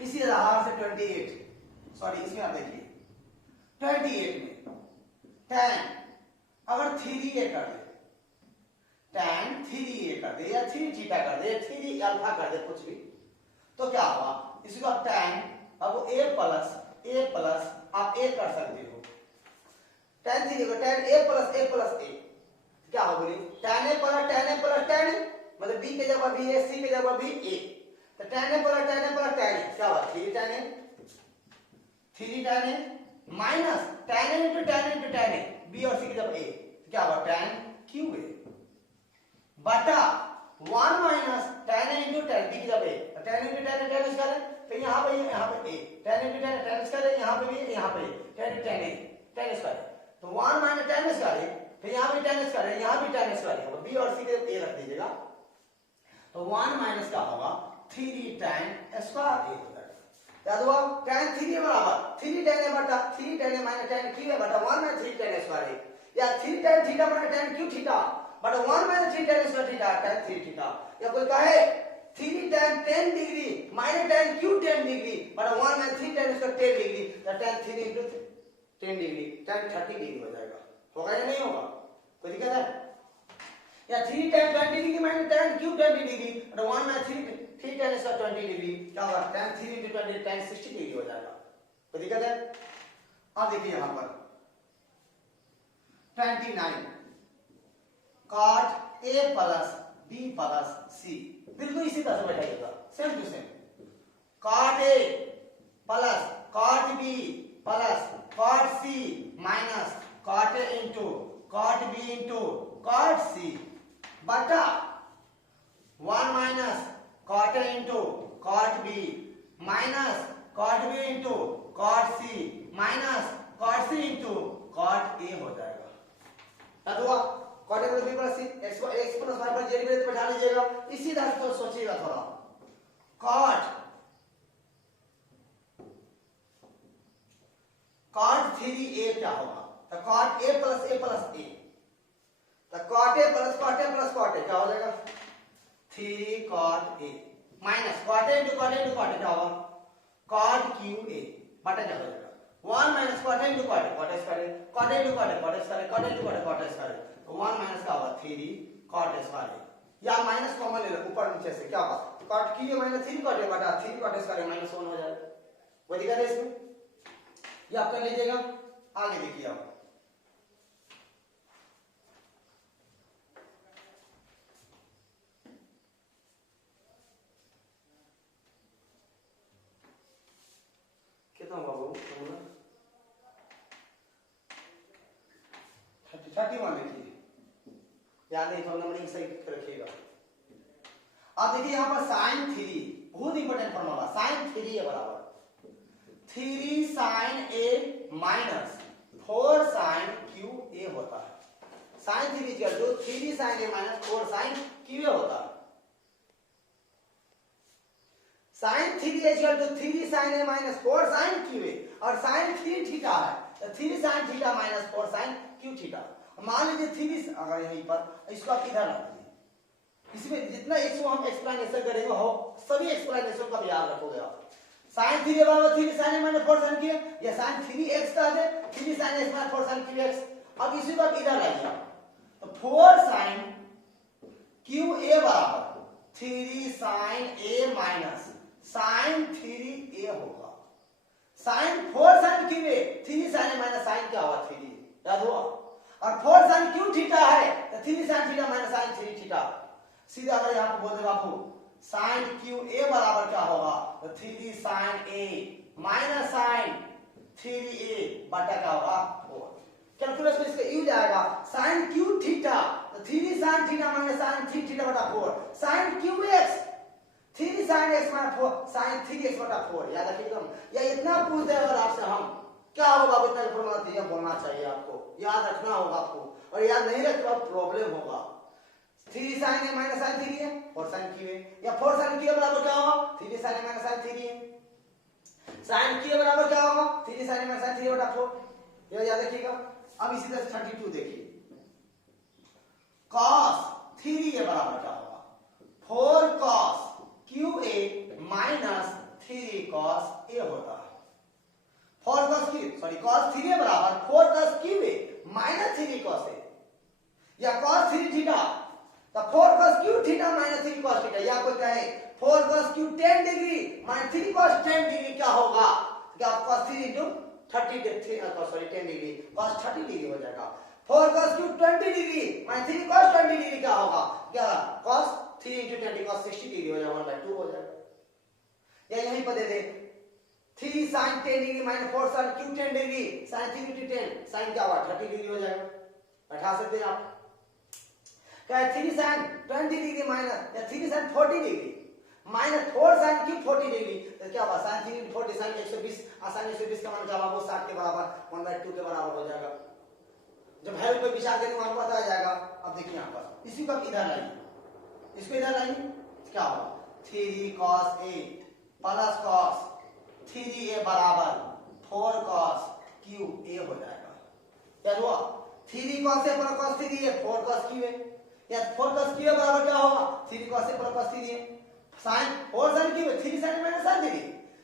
इसी तरह से 28, सॉरी इसमें आप देखिए 28 में tan अगर 3a कर दे, tan 3a कर दे या 3 थीटा कर दे, 3 अल्फा कर दे, कुछ भी, तो क्या होगा, इसको आप tan अब a प्लस आप a कर सकते हो, tan 3 को tan a प्लस a क्या हो बोलिए, tan a plus tan a मतलब b के जगह b है, c के जगह b a, तो tan a plus tan a क्या हुआ 3 tan a minus tan a into tan a b और c की जब a क्या हुआ tan q a बटा 1 minus tan a into tan b की जब a, tan into tan a tan इसका है, तो यहाँ पे a, tan इंटू tan इसका है, यहाँ पे भी यहाँ पे tan tan इसका है, तो 1 माइनस tan इसका है, फिर यहाँ भी tan इसका है, यहाँ भी tan इसका है, b और c के a रख दीजिएगा, तो 1 माइनस का होगा 3 tan स्क्वायर a होता है। याद हुआ, tan 3 बराबर 3 tan a बटा 3 tan a minus tan q है बटा 1 माइनस 3 tan स्क्वायर a, या 3 tan theta minus tan q theta बटा 1 minus 3 tan square theta tan 3 theta, या कोई कहे 3 tan 10 degree minus tan q 10 degree बटा 1 माइनस 3 tan स्क्वायर 10 डिग्री, तो tan 3 into 10 degree tan 30 degree हो जाएगा, होगा या नहीं होगा, कोई दिक्कत है, या 3 tan 20 degree minus tan q 20 degree बटा 1 माइनस 3 tan स्क्वायर 20 डिग्री क्या होगा tan 3 इंटू 20 tan 60 डिग्री हो जाएगा, कोई दिक्कत है। अब देखिए यहां पर 29 cot a plus b plus c, बिल्कुल इसी तरह से बैठाइएगा, same to same, cot a plus cot b plus cot c minus cot a into cot b into cot c बटा 1 minus cot a into cot b minus cot b into cot c minus cot c into cot a हो जाएगा। याद हुआ, cot a plus b plus c x plus y plus z भी बैठा लीजिएगा, इसी तरह से तो सोचिएगा थोड़ा, cot 3a क्या होगा, तो cot a प्लस a, तो cot a plus cot a क्या हो जाएगा 3 cot a minus cot a into cot a क्या होगा cot q a बटा क्या हो जाएगा 1 minus cot a into cot a square, cot a into cot a square, cot a into cot a square, तो 1 माइनस का होगा 3 cot स्क्वायर, या माइनस कॉमन ले लो ऊपर नीचे से, क्या होगा cot q minus 3 cot a बटा 3 cot स्क्वायर माइनस 1 हो जाएगा, वो दिखा दे इसमें, ये आप कर लीजिएगा। आगे देखिए आप कितना बाबू 31 लिखिए, याद नहीं, थोड़ा नंबरिंग सही रखिएगा। आप देखिए यहाँ पर sin 3 बहुत इंपॉर्टेंट फॉर्मूला, sin 3 है बराबर 3 sin a minus 4 sin q a होता है, sin 3 equal to 3 sin a minus 4 sin q a होता है, sin 3 equal to 3 sin a minus 4 sin q a, और sin 3 थीटा है तो 3 sin theta minus 4 sin q theta, मान लीजिए थ्री, अगर यहीं पर इसको आप इधर ला दीजिए, इसमें जितना इसको हम एक्सप्लेनेशन करेंगे हो सभी एक्सप्लेनेशन का याद रखोगे आप। साइन थ्री बराबर three sine minus four sine cube, या साइन थ्री एक्स का दे three sine X minus four sine cube X. अब इसी को आप इधर लाइए, तो फोर साइन क्यू ए बराबर three sine A minus sine three a होगा। Sine four sine cube a three sine A minus sine क्या हुआ थ्री, याद हुआ। और फोर साइन क्यू थीटा है तो three sine theta minus sine three theta. सीधा अगर यहाँ पे बोल दे बाबू साइन क्यू ए बराबर क्या होगा, तो three sine A minus sine three A बटा क्या होगा फोर। कैलकुलेशन इसका यूज आएगा साइन क्यू थीटा, तो three sine theta minus sine three theta बटा four. Sine cube X three sine X minus four sine three X बटा फोर। याद रखिएगा, या इतना पूछ दे अगर आपसे हम क्या होगा, इतना इंफॉर्मेशन बोलना चाहिए आपको, याद रखना होगा आपको, और याद नहीं रखे तो प्रॉब्लम होगा। थ्री साइन ए माइनस साइन थ्री है, फोर साइन क्यू है, या फोर साइन क्यू बराबर क्या होगा थ्री साइन ए माइनस साइन थ्री है। साइन क्यू बराबर क्या होगा थ्री साइन ए माइनस साइन थ्री बटा फोर, ये याद रखिएगा। अब इसी तरह से 32 देखिए, cos थ्री ए बराबर क्या होगा four cos cube A minus three cos A होता है। Four cos cube sorry cos three A बराबर four cos cube A minus three cos A, या cos थ्री थीटा तो four cos cube theta minus three cos theta, या कोई कहे four cos cube 10 degree minus three cos 10 degree क्या होगा, क्या cos three into 30 sorry 10 degree cos 30 degree हो जाएगा। Four cos Q 20 degree minus three cos 20 degree क्या होगा, क्या cos 3 इंटू 20 cos 60 डिग्री हो जाएगा 1/2 हो जाएगा। या यहीं पर दे दे three sine 10 degree minus four sine cube 10 degree sine 3 into 10 sine क्या हुआ 30 डिग्री हो जाएगा, बैठा सकते हैं आप। क्या थ्री साइन 20 डिग्री माइनस या three sign 40 degree minus four sine Q 40 degree, तो क्या होगा साइन 3 इंटू 40 साइन 120, साइन 120 का मान क्या होगा वो 60 के बराबर 1/2 के बराबर हो जाएगा। जब वैल्यू पे विचार करेंगे आपको पता आ जाएगा। अब देखिए यहाँ पर इसी को आप इधर लाइए, इसको इधर लाइए, क्या होगा three cos A plus cos three A बराबर फोर cos क्यू ए हो जाएगा। क्या हुआ थ्री cos ए प्लस cos थ्री ए फोर cos क्यू ए, या फोर cos क्यू ए बराबर क्या होगा थ्री cos ए प्लस cos थ्री ए। साइन फोर साइन क्यू है three sine minus sine three,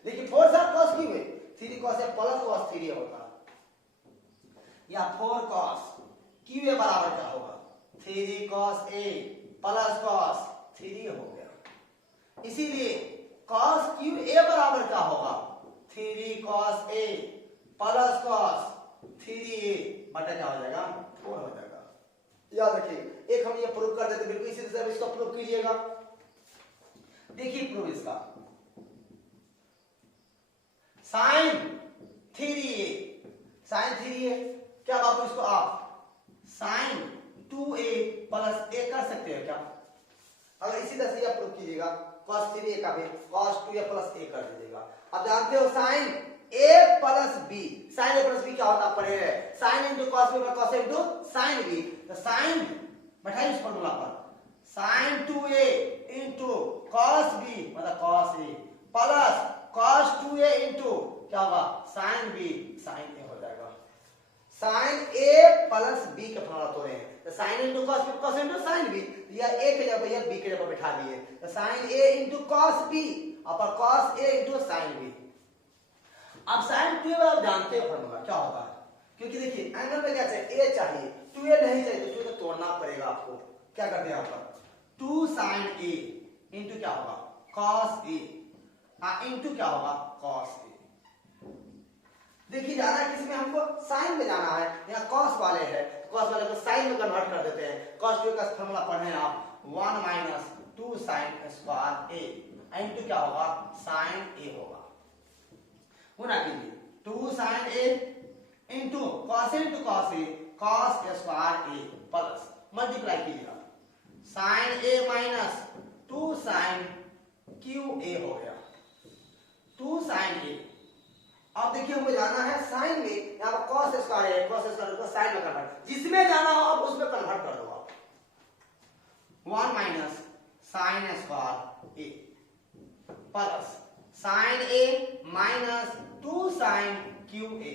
लेकिन फोर साइन cos क्यू है three cos A plus cos three a होगा, या फोर cos क्यू ए बराबर क्या होगा थ्री cos ए प्लस cos थ्री हो गया। इसीलिए cos क्यू ए बराबर क्या होगा three cos A plus cos three A बटा क्या हो जाएगा फोर हो जाएगा। याद रखिए, एक हम ये प्रूव कर देते बिल्कुल इसी तरह इसको प्रूव कीजिएगा। देखिए प्रूव इसका, साइन थ्री ए क्या बाबू इसको आप साइन 2a प्लस ए कर सकते हो क्या, अगर इसी तरह से आप प्रूव कीजिएगा cos 3a का भी cos 2a प्लस ए कर दीजिएगा। अब जानते हो sine a plus b, sine a plus b क्या होता है पढ़े हैं, sine into cos b plus cos into sine b, तो साइन बैठाइए इस फॉर्मूला पर sine 2a into cos b मतलब cos a plus cos 2a into क्या होगा साइन b साइन a हो जाएगा। साइन a प्लस b का फॉर्मूला तो है, तो sine into cos b cos into sine b, या a के जगह या b के जगह बिठा दिए, तो sine a into cos b और cos a into sine b। अब साइन 2a आप जानते हो फॉर्मूला क्या होता है, क्योंकि देखिए एंगल में क्या चाहिए a चाहिए 2a नहीं चाहिए तो 2a को तोड़ना पड़ेगा आपको। क्या करते हैं यहाँ पर 2 साइन a इंटू क्या होगा cos a इंटू क्या होगा cos a। देखिए जाना है किसमें हमको साइन में जाना है, यहाँ cos वाले है cos वाले को साइन में कन्वर्ट कर देते हैं। cos 2 का फॉर्मूला पढ़े हैं आप 1 minus 2 sine square a into क्या होगा साइन a होगा। गुना कीजिए 2 sine a into cos a cos square a plus multiply कीजिएगा sine a minus 2 sine cube a हो गया 2 साइन a। अब देखिए हमको जाना है साइन में, यहाँ पर cos स्क्वायर है cos स्क्वायर को साइन में कन्वर्ट, जिसमें जाना हो आप उसमें कन्वर्ट कर दो आप 1 minus sine square a plus sine a minus 2 sine cube a।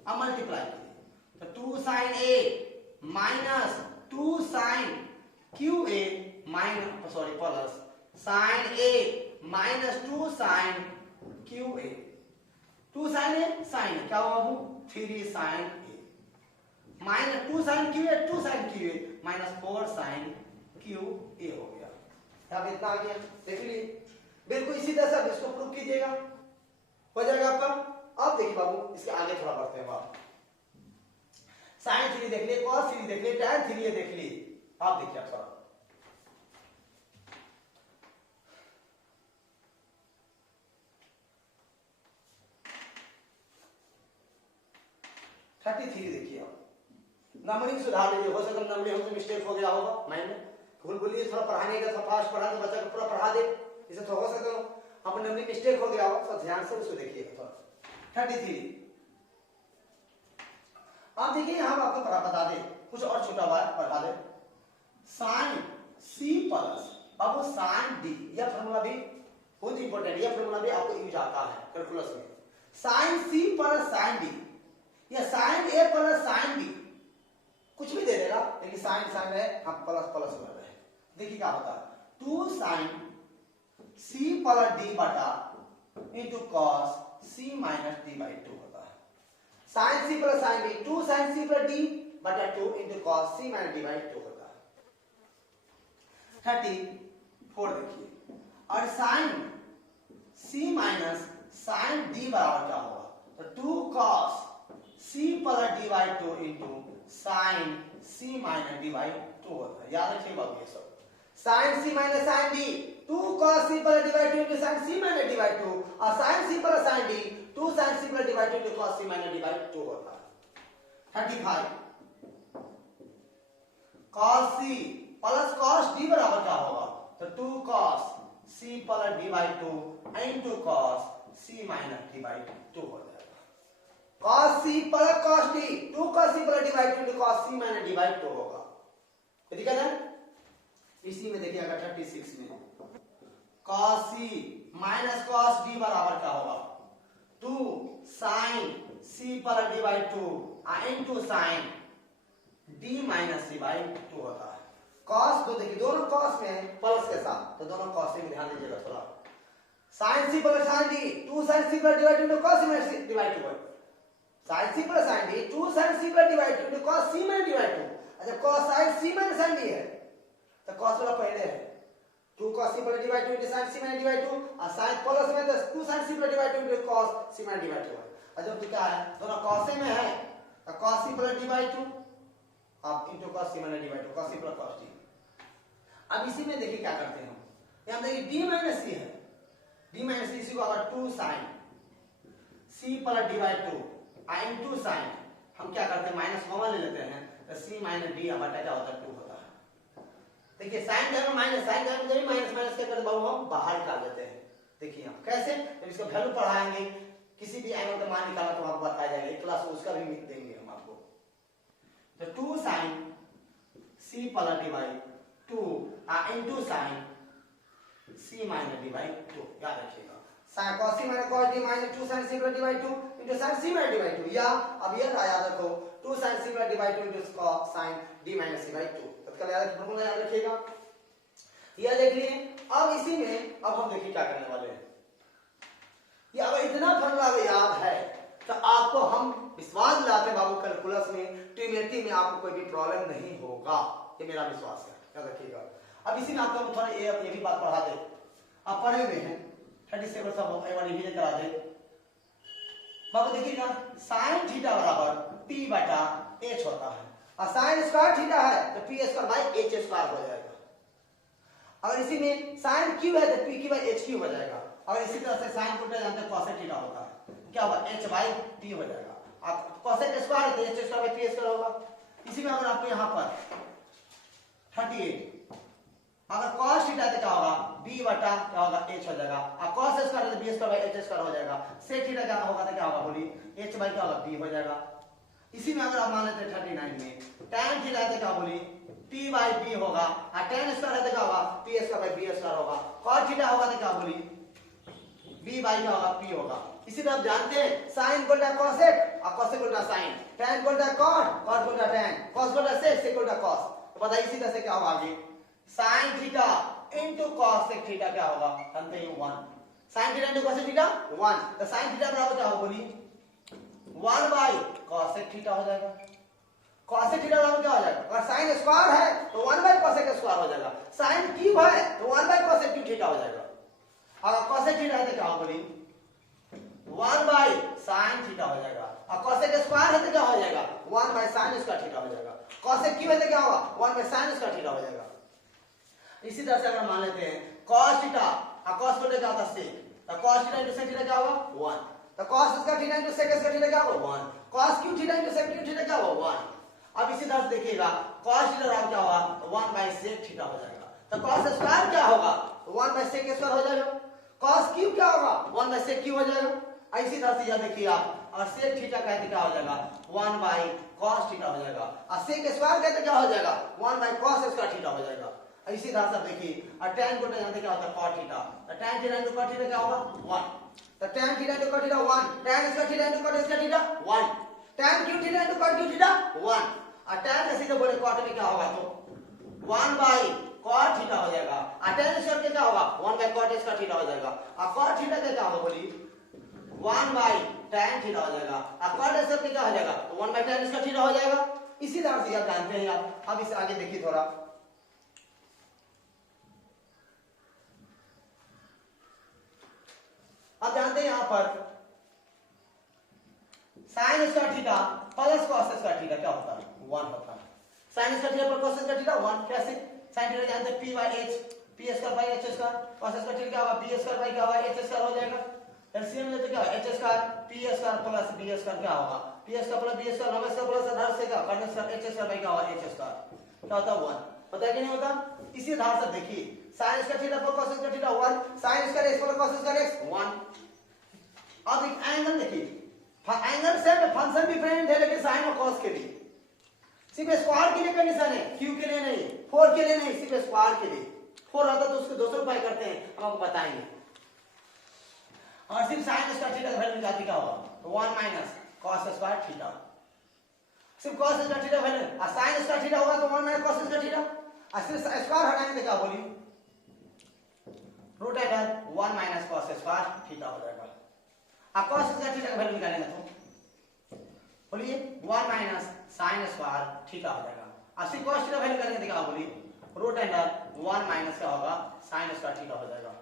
अब मल्टीप्लाई कीजिए तो 2 sine a minus 2 sine cube A minus plus sine A minus 2 sine cube a. 2 sine a sine क्या होगा 3 sine A minus 2 sine cube a 2 sine cube A minus 4 sine cube a हो गया। यहाँ पे इतना आ गया, देख लीजिए। बिल्कुल इसी तरह से आप इसको प्रूव कीजिएगा, हो जाएगा आपका। अब देखिए बाबू इसके आगे थोड़ा बढ़ते हैं आप। साइन थ्री देख लिए, कॉस थ्री देख लिए, टैन थ्री देख लिए। आप देखिए आप थोड़ा 33 देखिए आप। नंबरिंग सुधार लीजिए, हो सकता है नंबरिंग हमसे मिस्टेक हो गया होगा माइंड में, भूल भूलिए थोड़ा पढ़ाने का, थोड़ा फास्ट पढ़ा तो बच्चा को पूरा पढ़ा दे, इसे तो हो सकता है अपने नंबरिंग मिस्टेक हो गया हो, तो ध्यान से उसको देखिएगा थोड़ा। 33 आप देखिए, हम आपको बता दे कुछ और छोटा हुआ पढ़ा दे। साइन सी प्लस, अब वो साइन डी, यह फॉर्मूला भी बहुत इंपॉर्टेंट है, यह फॉर्मूला भी आपको यूज आता है कैलकुलस में। Sine c plus sine d या साइन ए प्लस साइन डी, कुछ भी दे देगा, लेकिन साइन साइन है, हम प्लस प्लस कर रहे हैं। देखिए क्या होता है 2 साइन सी प्लस डी बटा into cos c minus d by 2 होता है। Sine c plus sine d, 2 sine c plus d बटा 2 into cos c minus d by 2 होता है। 34 देखिए, और sine c minus sine d बराबर क्या होगा, तो 2 cos c plus d by 2 into sine c minus d by 2 होता है। याद रखिए बाबू ये सब, sine c minus sine d 2 cos c plus d by 2 into sine c minus d by 2, और sine c plus sine d 2 sine c plus d by 2 into cos c minus d by 2 होता है। 35 cos c plus cos d बराबर क्या होगा, तो 2 cos c plus d by 2 into cos c minus d by 2 हो जाएगा। cos c plus cos d 2 cos c plus d by 2 into cos c minus d by 2 होगा। ठीक है ना। इसी में देखिएगा 36 में cos c minus cos d बराबर क्या होगा, 2 sin c plus d by 2 into sine d minus c by 2 होता है। cos को देखिए, दोनों cos में प्लस के साथ, तो दोनों cos में ध्यान दीजिएगा थोड़ा। sin c plus sin d 2 sin c plus d by 2 into cos c minus d by 2 sin c plus sin d 2 sin c plus d by 2 into cos c minus d by 2। अच्छा cos sin c minus sin d है, तो cos वाला पहले है 2 cos c plus d by 2 into sin c minus d by 2, और sin प्लस में 2 sin c plus d by 2 into cos c minus d by 2 है। और जब क्या है दोनों cos में है, तो cos c plus d by 2 अब into cos c minus d by 2, cos c plus cos d. अब इसी में देखिए क्या करते हैं हम, यहां देखिए d माइनस सी है, d माइनस सी को अगर 2 sin c plus d by 2 into sine, हम क्या करते हैं माइनस कॉमन ले लेते हैं, तो सी माइनस डी बटा क्या होता है 2 होता है। देखिए sine term minus, sine term जब माइनस माइनस क्या करते हैं हम बाहर निकाल देते हैं। देखिए हम कैसे, जब इसका वैल्यू पढ़ाएंगे, किसी भी एंगल का मान निकालना तो आपको बताया जाएगा, क्लास में उसका भी देंगे हम आपको। तो 2 sin c plus d by 2 into sine c minus d by 2, याद रखिएगा। sin cos c minus cos d minus 2 sin c plus d by 2 into sin c minus d by 2, या अब ये याद रखो 2 sin c plus d by 2 into cos sin d minus c by 2। तत्काल याद फॉर्मूला याद रखिएगा। यह देख लिए। अब इसी में अब हम देखिए क्या करने वाले हैं। ये अगर इतना फॉर्मूला याद है तो आपको हम विश्वास दिलाते हैं बाबू कैलकुलस में ट्रिग्नोमेट्री में आपको कोई भी प्रॉब्लम नहीं होगा, ये मेरा विश्वास है, याद रखिएगा। अब इसी में आपको थोड़ा ये भी बात पढ़ा दे, आप पढ़े हुए हैं 37 सब एक बार रिवीजन करा दे बाबू। देखिएगा sin थीटा बराबर p बटा h होता है, और sin स्क्वायर थीटा है तो p square by h square हो जाएगा। अगर इसी में sin q है तो p की बाई h क्यूब हो जाएगा। अगर इसी तरह से sin उल्टा जानते हैं cosec थीटा होता है, क्या होगा h बाई p हो जाएगा। आप cosec स्क्वायर तो h square by p square होगा। इसी में अगर आपको यहाँ पर 38 अगर cos थीटा तो क्या होगा b बटा क्या होगा h हो जाएगा, और cos स्क्वायर तो b square by h square हो जाएगा। sec थीटा क्या होगा तो क्या होगा बोलिए h बाई क्या होगा b हो जाएगा। इसी में अगर आप मान लेते हैं 39 में tan थीटा तो क्या बोलिए p बाई b होगा, और tan स्क्वायर तो क्या होगा p square by b square होगा। cos थीटा होगा तो क्या बोलिए b बाई क्या होगा p होगा। इसी तरह आप जानते हैं साइन इक्वल टू कॉसेक और cosec equal to sine, tan equal to cot, cot equal to tan, cos equal to sec, sec equal to cos। तो बताइए इसी तरह से क्या होगा आगे, sin theta into cosec theta क्या होगा, जानते हैं 1, sin theta into cosec theta 1, तो sin थीटा बराबर क्या होगा बोलिए 1 बाय cosec थीटा हो जाएगा, cosec थीटा बराबर क्या हो जाएगा, अगर sin स्क्वायर है तो 1 बाय cosec स्क्वायर हो जाएगा, sin क्यूब है तो 1 बाय cosec क्यूब थीटा हो जाएगा, अगर cosec थीटा है तो क्या होगा बोलिए 1 बाय sin थीटा हो जाएगा, और cosec स्क्वायर है तो क्या हो जाएगा 1 बाय sin स्क्वायर थीटा हो जाएगा, cosec क्यूब है तो क्या होगा 1 बाय sin स्क्वायर थीटा हो जाएगा। इसी तरह से अगर मान लेते हैं cos थीटा और cos को क्या होता है sec, तो cos theta into sec theta क्या होगा 1, तो cos square theta into sec square theta क्या होगा 1, cos cube theta into sec cube theta क्या होगा 1। अब इसी तरह से देखिएगा cos थीटा बराबर क्या होगा 1 बाय sec थीटा हो जाएगा, तो cos स्क्वायर क्या होगा 1 बाय sec स्क्वायर हो जाएगा, cos क्यूब क्या होगा 1 बाय sec क्यूब हो जाएगा। इसी तरह से यह देखिए आप, और sec थीटा कहते क्या हो जाएगा 1 बाय cos थीटा हो जाएगा, और sec स्क्वायर कहते क्या हो जाएगा 1 बाय cos स्क्वायर थीटा हो जाएगा। इसी तरह से देखिए, और tan को जानते क्या होता है cot थीटा, तो tan theta into cot theta क्या होगा 1, तो tan theta into cot theta 1, tan square theta into cot square theta 1, tan cube theta into cot cube theta 1, और tan का सीधे बोले cot में क्या होगा तो 1 बाय cot थीटा हो जाएगा, और tan स्क्वायर के क्या होगा 1 बाय cot स्क्वायर थीटा हो जाएगा, और cot थीटा का क्या होगा बोलिए 1 बाय tan थीटा हो जाएगा, और cot स्क्वायर के क्या हो जाएगा तो 1 बाय tan स्क्वायर थीटा हो जाएगा। इसी तरह से आप जानते हैं आप। अब इसे आगे देखिए थोड़ा, अब जानते हैं यहां पर sin square theta plus cos square theta क्या होता है 1 होता है, sin स्क्वायर थीटा पर cos स्क्वायर थीटा 1, कैसे sin थीटा जानते हैं p by h, p square by h square, cos square theta क्या होगा p स्क्वायर बाय क्या होगा h स्क्वायर हो जाएगा, एलसीएम लेते क्या h square p square plus b square क्या होगा p square plus b square, लंब स्क्वायर प्लस आधार से क्या कर्ण स्क्वायर h स्क्वायर बाय क्या होगा h स्क्वायर क्या होता है 1, पता है कि नहीं होता। इसी आधार से देखिए sin स्क्वायर थीटा पर cos square theta 1, sin square x पर cos स्क्वायर x 1। अब एक एंगल देखिए, एंगल से फंक्शन डिफरेंट है लेकिन साइन और कॉस के लिए, सिर्फ स्क्वायर के लिए कंडीशन है, क्यू के लिए नहीं, 4 के लिए नहीं, सिर्फ स्क्वायर के लिए। 4 आता तो उसके दूसरे उपाय करते हैं, हम आपको बताएंगे। और सिर्फ साइन स्क्वायर थीटा का वैल्यू जाती क्या होगा 1 माइनस कॉस स्क्वायर थीटा, सिर्फ कॉस स्क्वायर थीटा वैल्यू, और साइन स्क्वायर थीटा होगा तो 1 माइनस कॉस स्क्वायर थीटा, और सिर्फ स्क्वायर हटाएंगे तो क्या बोलिए root under 1 minus cos square theta हो जाएगा। अब cos स्क्वायर थीटा का वैल्यू निकालेंगे तो बोलिए 1 माइनस sin स्क्वायर थीटा हो जाएगा, और फिर cos थीटा वैल्यू निकालेंगे तो क्या बोलिए रूट अंडर 1 माइनस क्या होगा sin स्क्वायर थीटा हो जाएगा।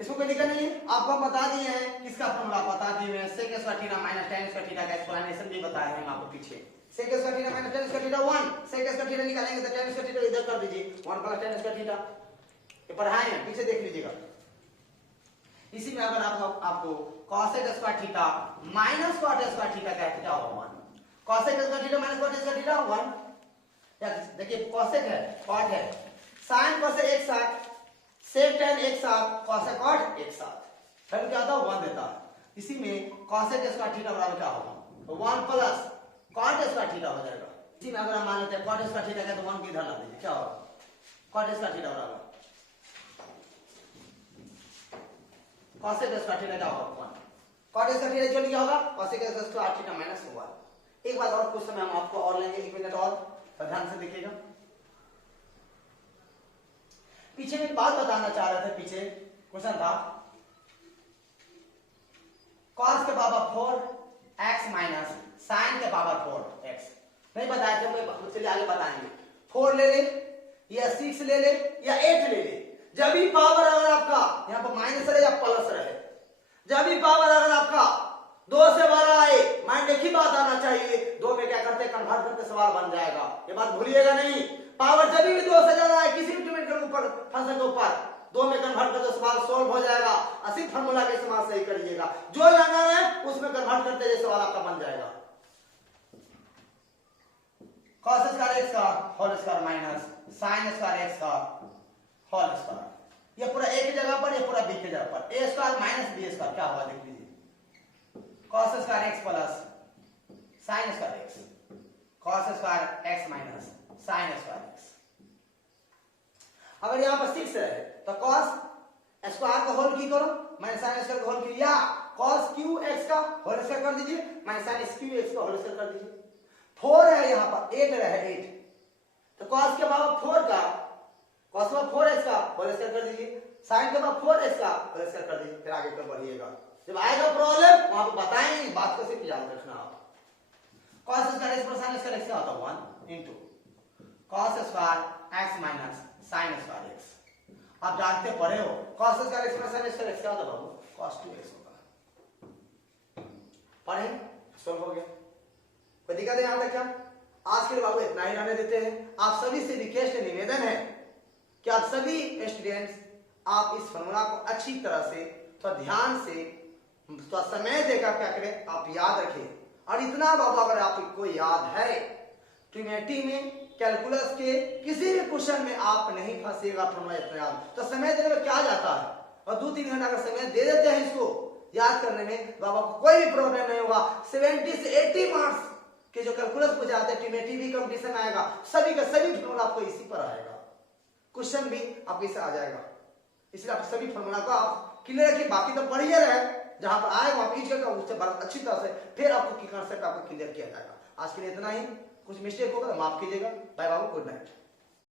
इसको कोई दिक्कत नहीं है, आपको हम बता दिए हैं किसका फॉर्मूला बता दिए हैं, sec square theta minus tan square theta का एक्सप्लेनेशन भी बताया है हम आपको पीछे, sec square theta minus tan square theta 1, sec square theta निकालेंगे तो tan स्क्वायर थीटा इधर कर दीजिए 1 प्लस tan स्क्वायर थीटा, ये पढ़ाए हैं पीछे देख लीजिएगा। इसी में अगर आपको cosec square theta minus cot square theta कहते क्या होगा 1, cosec square theta minus cot square theta 1, या देखिए cosec है cot है, sin cosec एक साथ, sec tan एक साथ, cosec cot एक साथ, फिर क्या होता है 1 देता है। इसी में cosec स्क्वायर थीटा बराबर क्या होगा 1 प्लस cot स्क्वायर थीटा हो जाएगा। इसी में अगर हम मान लेते हैं cot स्क्वायर थीटा का तो 1 इधर ला दीजिए, क्या होगा cot स्क्वायर थीटा बराबर cosec स्क्वायर थीटा क्या होगा 1, cot स्क्वायर थीटा चलिए क्या होगा cosec स्क्वायर थीटा माइनस 1। एक बात और कुछ समय हम आपको और लेंगे, 1 मिनट और, तो ध्यान से देखिएगा। पीछे में एक बात बताना चाह रहे थे, पीछे क्वेश्चन था cos के पावर 4 x माइनस sin के पावर 4 x, नहीं बताया थे, चलिए आगे बताएंगे। 4 ले ले या 6 ले ले या 8 ले ले, जब भी पावर अगर आपका यहाँ पर माइनस रहे या प्लस रहे, जब भी पावर अगर आपका 2 से बड़ा आए, माइंड एक ही बात आना चाहिए, 2 में क्या करते कन्वर्ट करके सवाल बन जाएगा, ये बात भूलिएगा नहीं। पावर जब भी 2 से ज्यादा आए किसी भी के ऊपर फंक्शन के ऊपर 2 में कन्वर्ट करके सवाल सॉल्व हो जाएगा, असी फार्मूला के इस्तेमाल सही करिएगा, जो लाना है उसमें कन्वर्ट करते ये सवाल आपका बन जाएगा। cos स्क्वायर x का whole square minus sin square x का होल स्क्वायर, ये पूरा a की जगह पर, ये पूरा b की जगह पर, a square minus b square क्या होगा देख लीजिए cos square x plus sin square x, cos square x minus sin square x। अगर यहां पर 6 है तो cos स्क्वायर का होल की करो, माइनस साइन स्क्वायर का होल की, या cos क्यू एक्स का होल स्क्वायर कर दीजिए, माइनस साइन क्यू एक्स का होल स्क्वायर कर दीजिए। 4 है यहाँ पर, 8 रहे 8, तो cos के पावर 4 का, cos में 4x का होल स्क्वायर कर दीजिए, sin के पावर 4x का होल स्क्वायर कर दीजिए, फिर आगे कर बढ़िएगा। जब आएगा प्रॉब्लम वहां पर बताएंगे, बात को सिर्फ याद रखना आप। cos स्क्वायर x पर sin स्क्वायर x क्या होता है 1 into cos square x minus sin square x। आप जानते पढ़े हो cos square x minus sin square x क्या होता है बाबू, cos 2x होता है। पढ़े, सोल्व हो गया, कोई दिक्कत है यहां तक क्या? आज के लिए बाबू इतना ही रहने देते हैं। आप सभी से रिक्वेस्ट निवेदन है कि आप सभी स्टूडेंट्स आप इस फॉर्मूला को अच्छी तरह से थोड़ा ध्यान से थोड़ा समय देकर क्या करें, आप याद रखें। और इतना बाबू अगर आपको याद है, ट्रिग्नोमेट्री में कैलकुलस के किसी भी क्वेश्चन में आप नहीं फंसेगा फॉर्मूला इतना याद, तो समय देने में क्या जाता है, और 2-3 घंटा अगर समय दे देते हैं इसको याद करने में, बाबा को कोई भी प्रॉब्लम नहीं होगा। 70 से 80 मार्क्स के जो कैलकुलस पूछे जाते हैं ट्रिग्नोमेट्री भी कंपटीशन आएगा, सभी का सभी फॉर्मूला आपको इसी पर आएगा, क्वेश्चन भी आपको इससे आ जाएगा। इसलिए आप सभी फॉर्मूला को आप क्लियर रखिए, बाकी तो पढ़िए रहे, जहां पर आएगा वहां पीछे उससे अच्छी तरह से फिर आपको कंसेप्ट आपको क्लियर किया जाएगा। आज के लिए इतना ही, कुछ मिस्टेक होगा तो माफ कीजिएगा। बाय बाबू, गुड नाइट।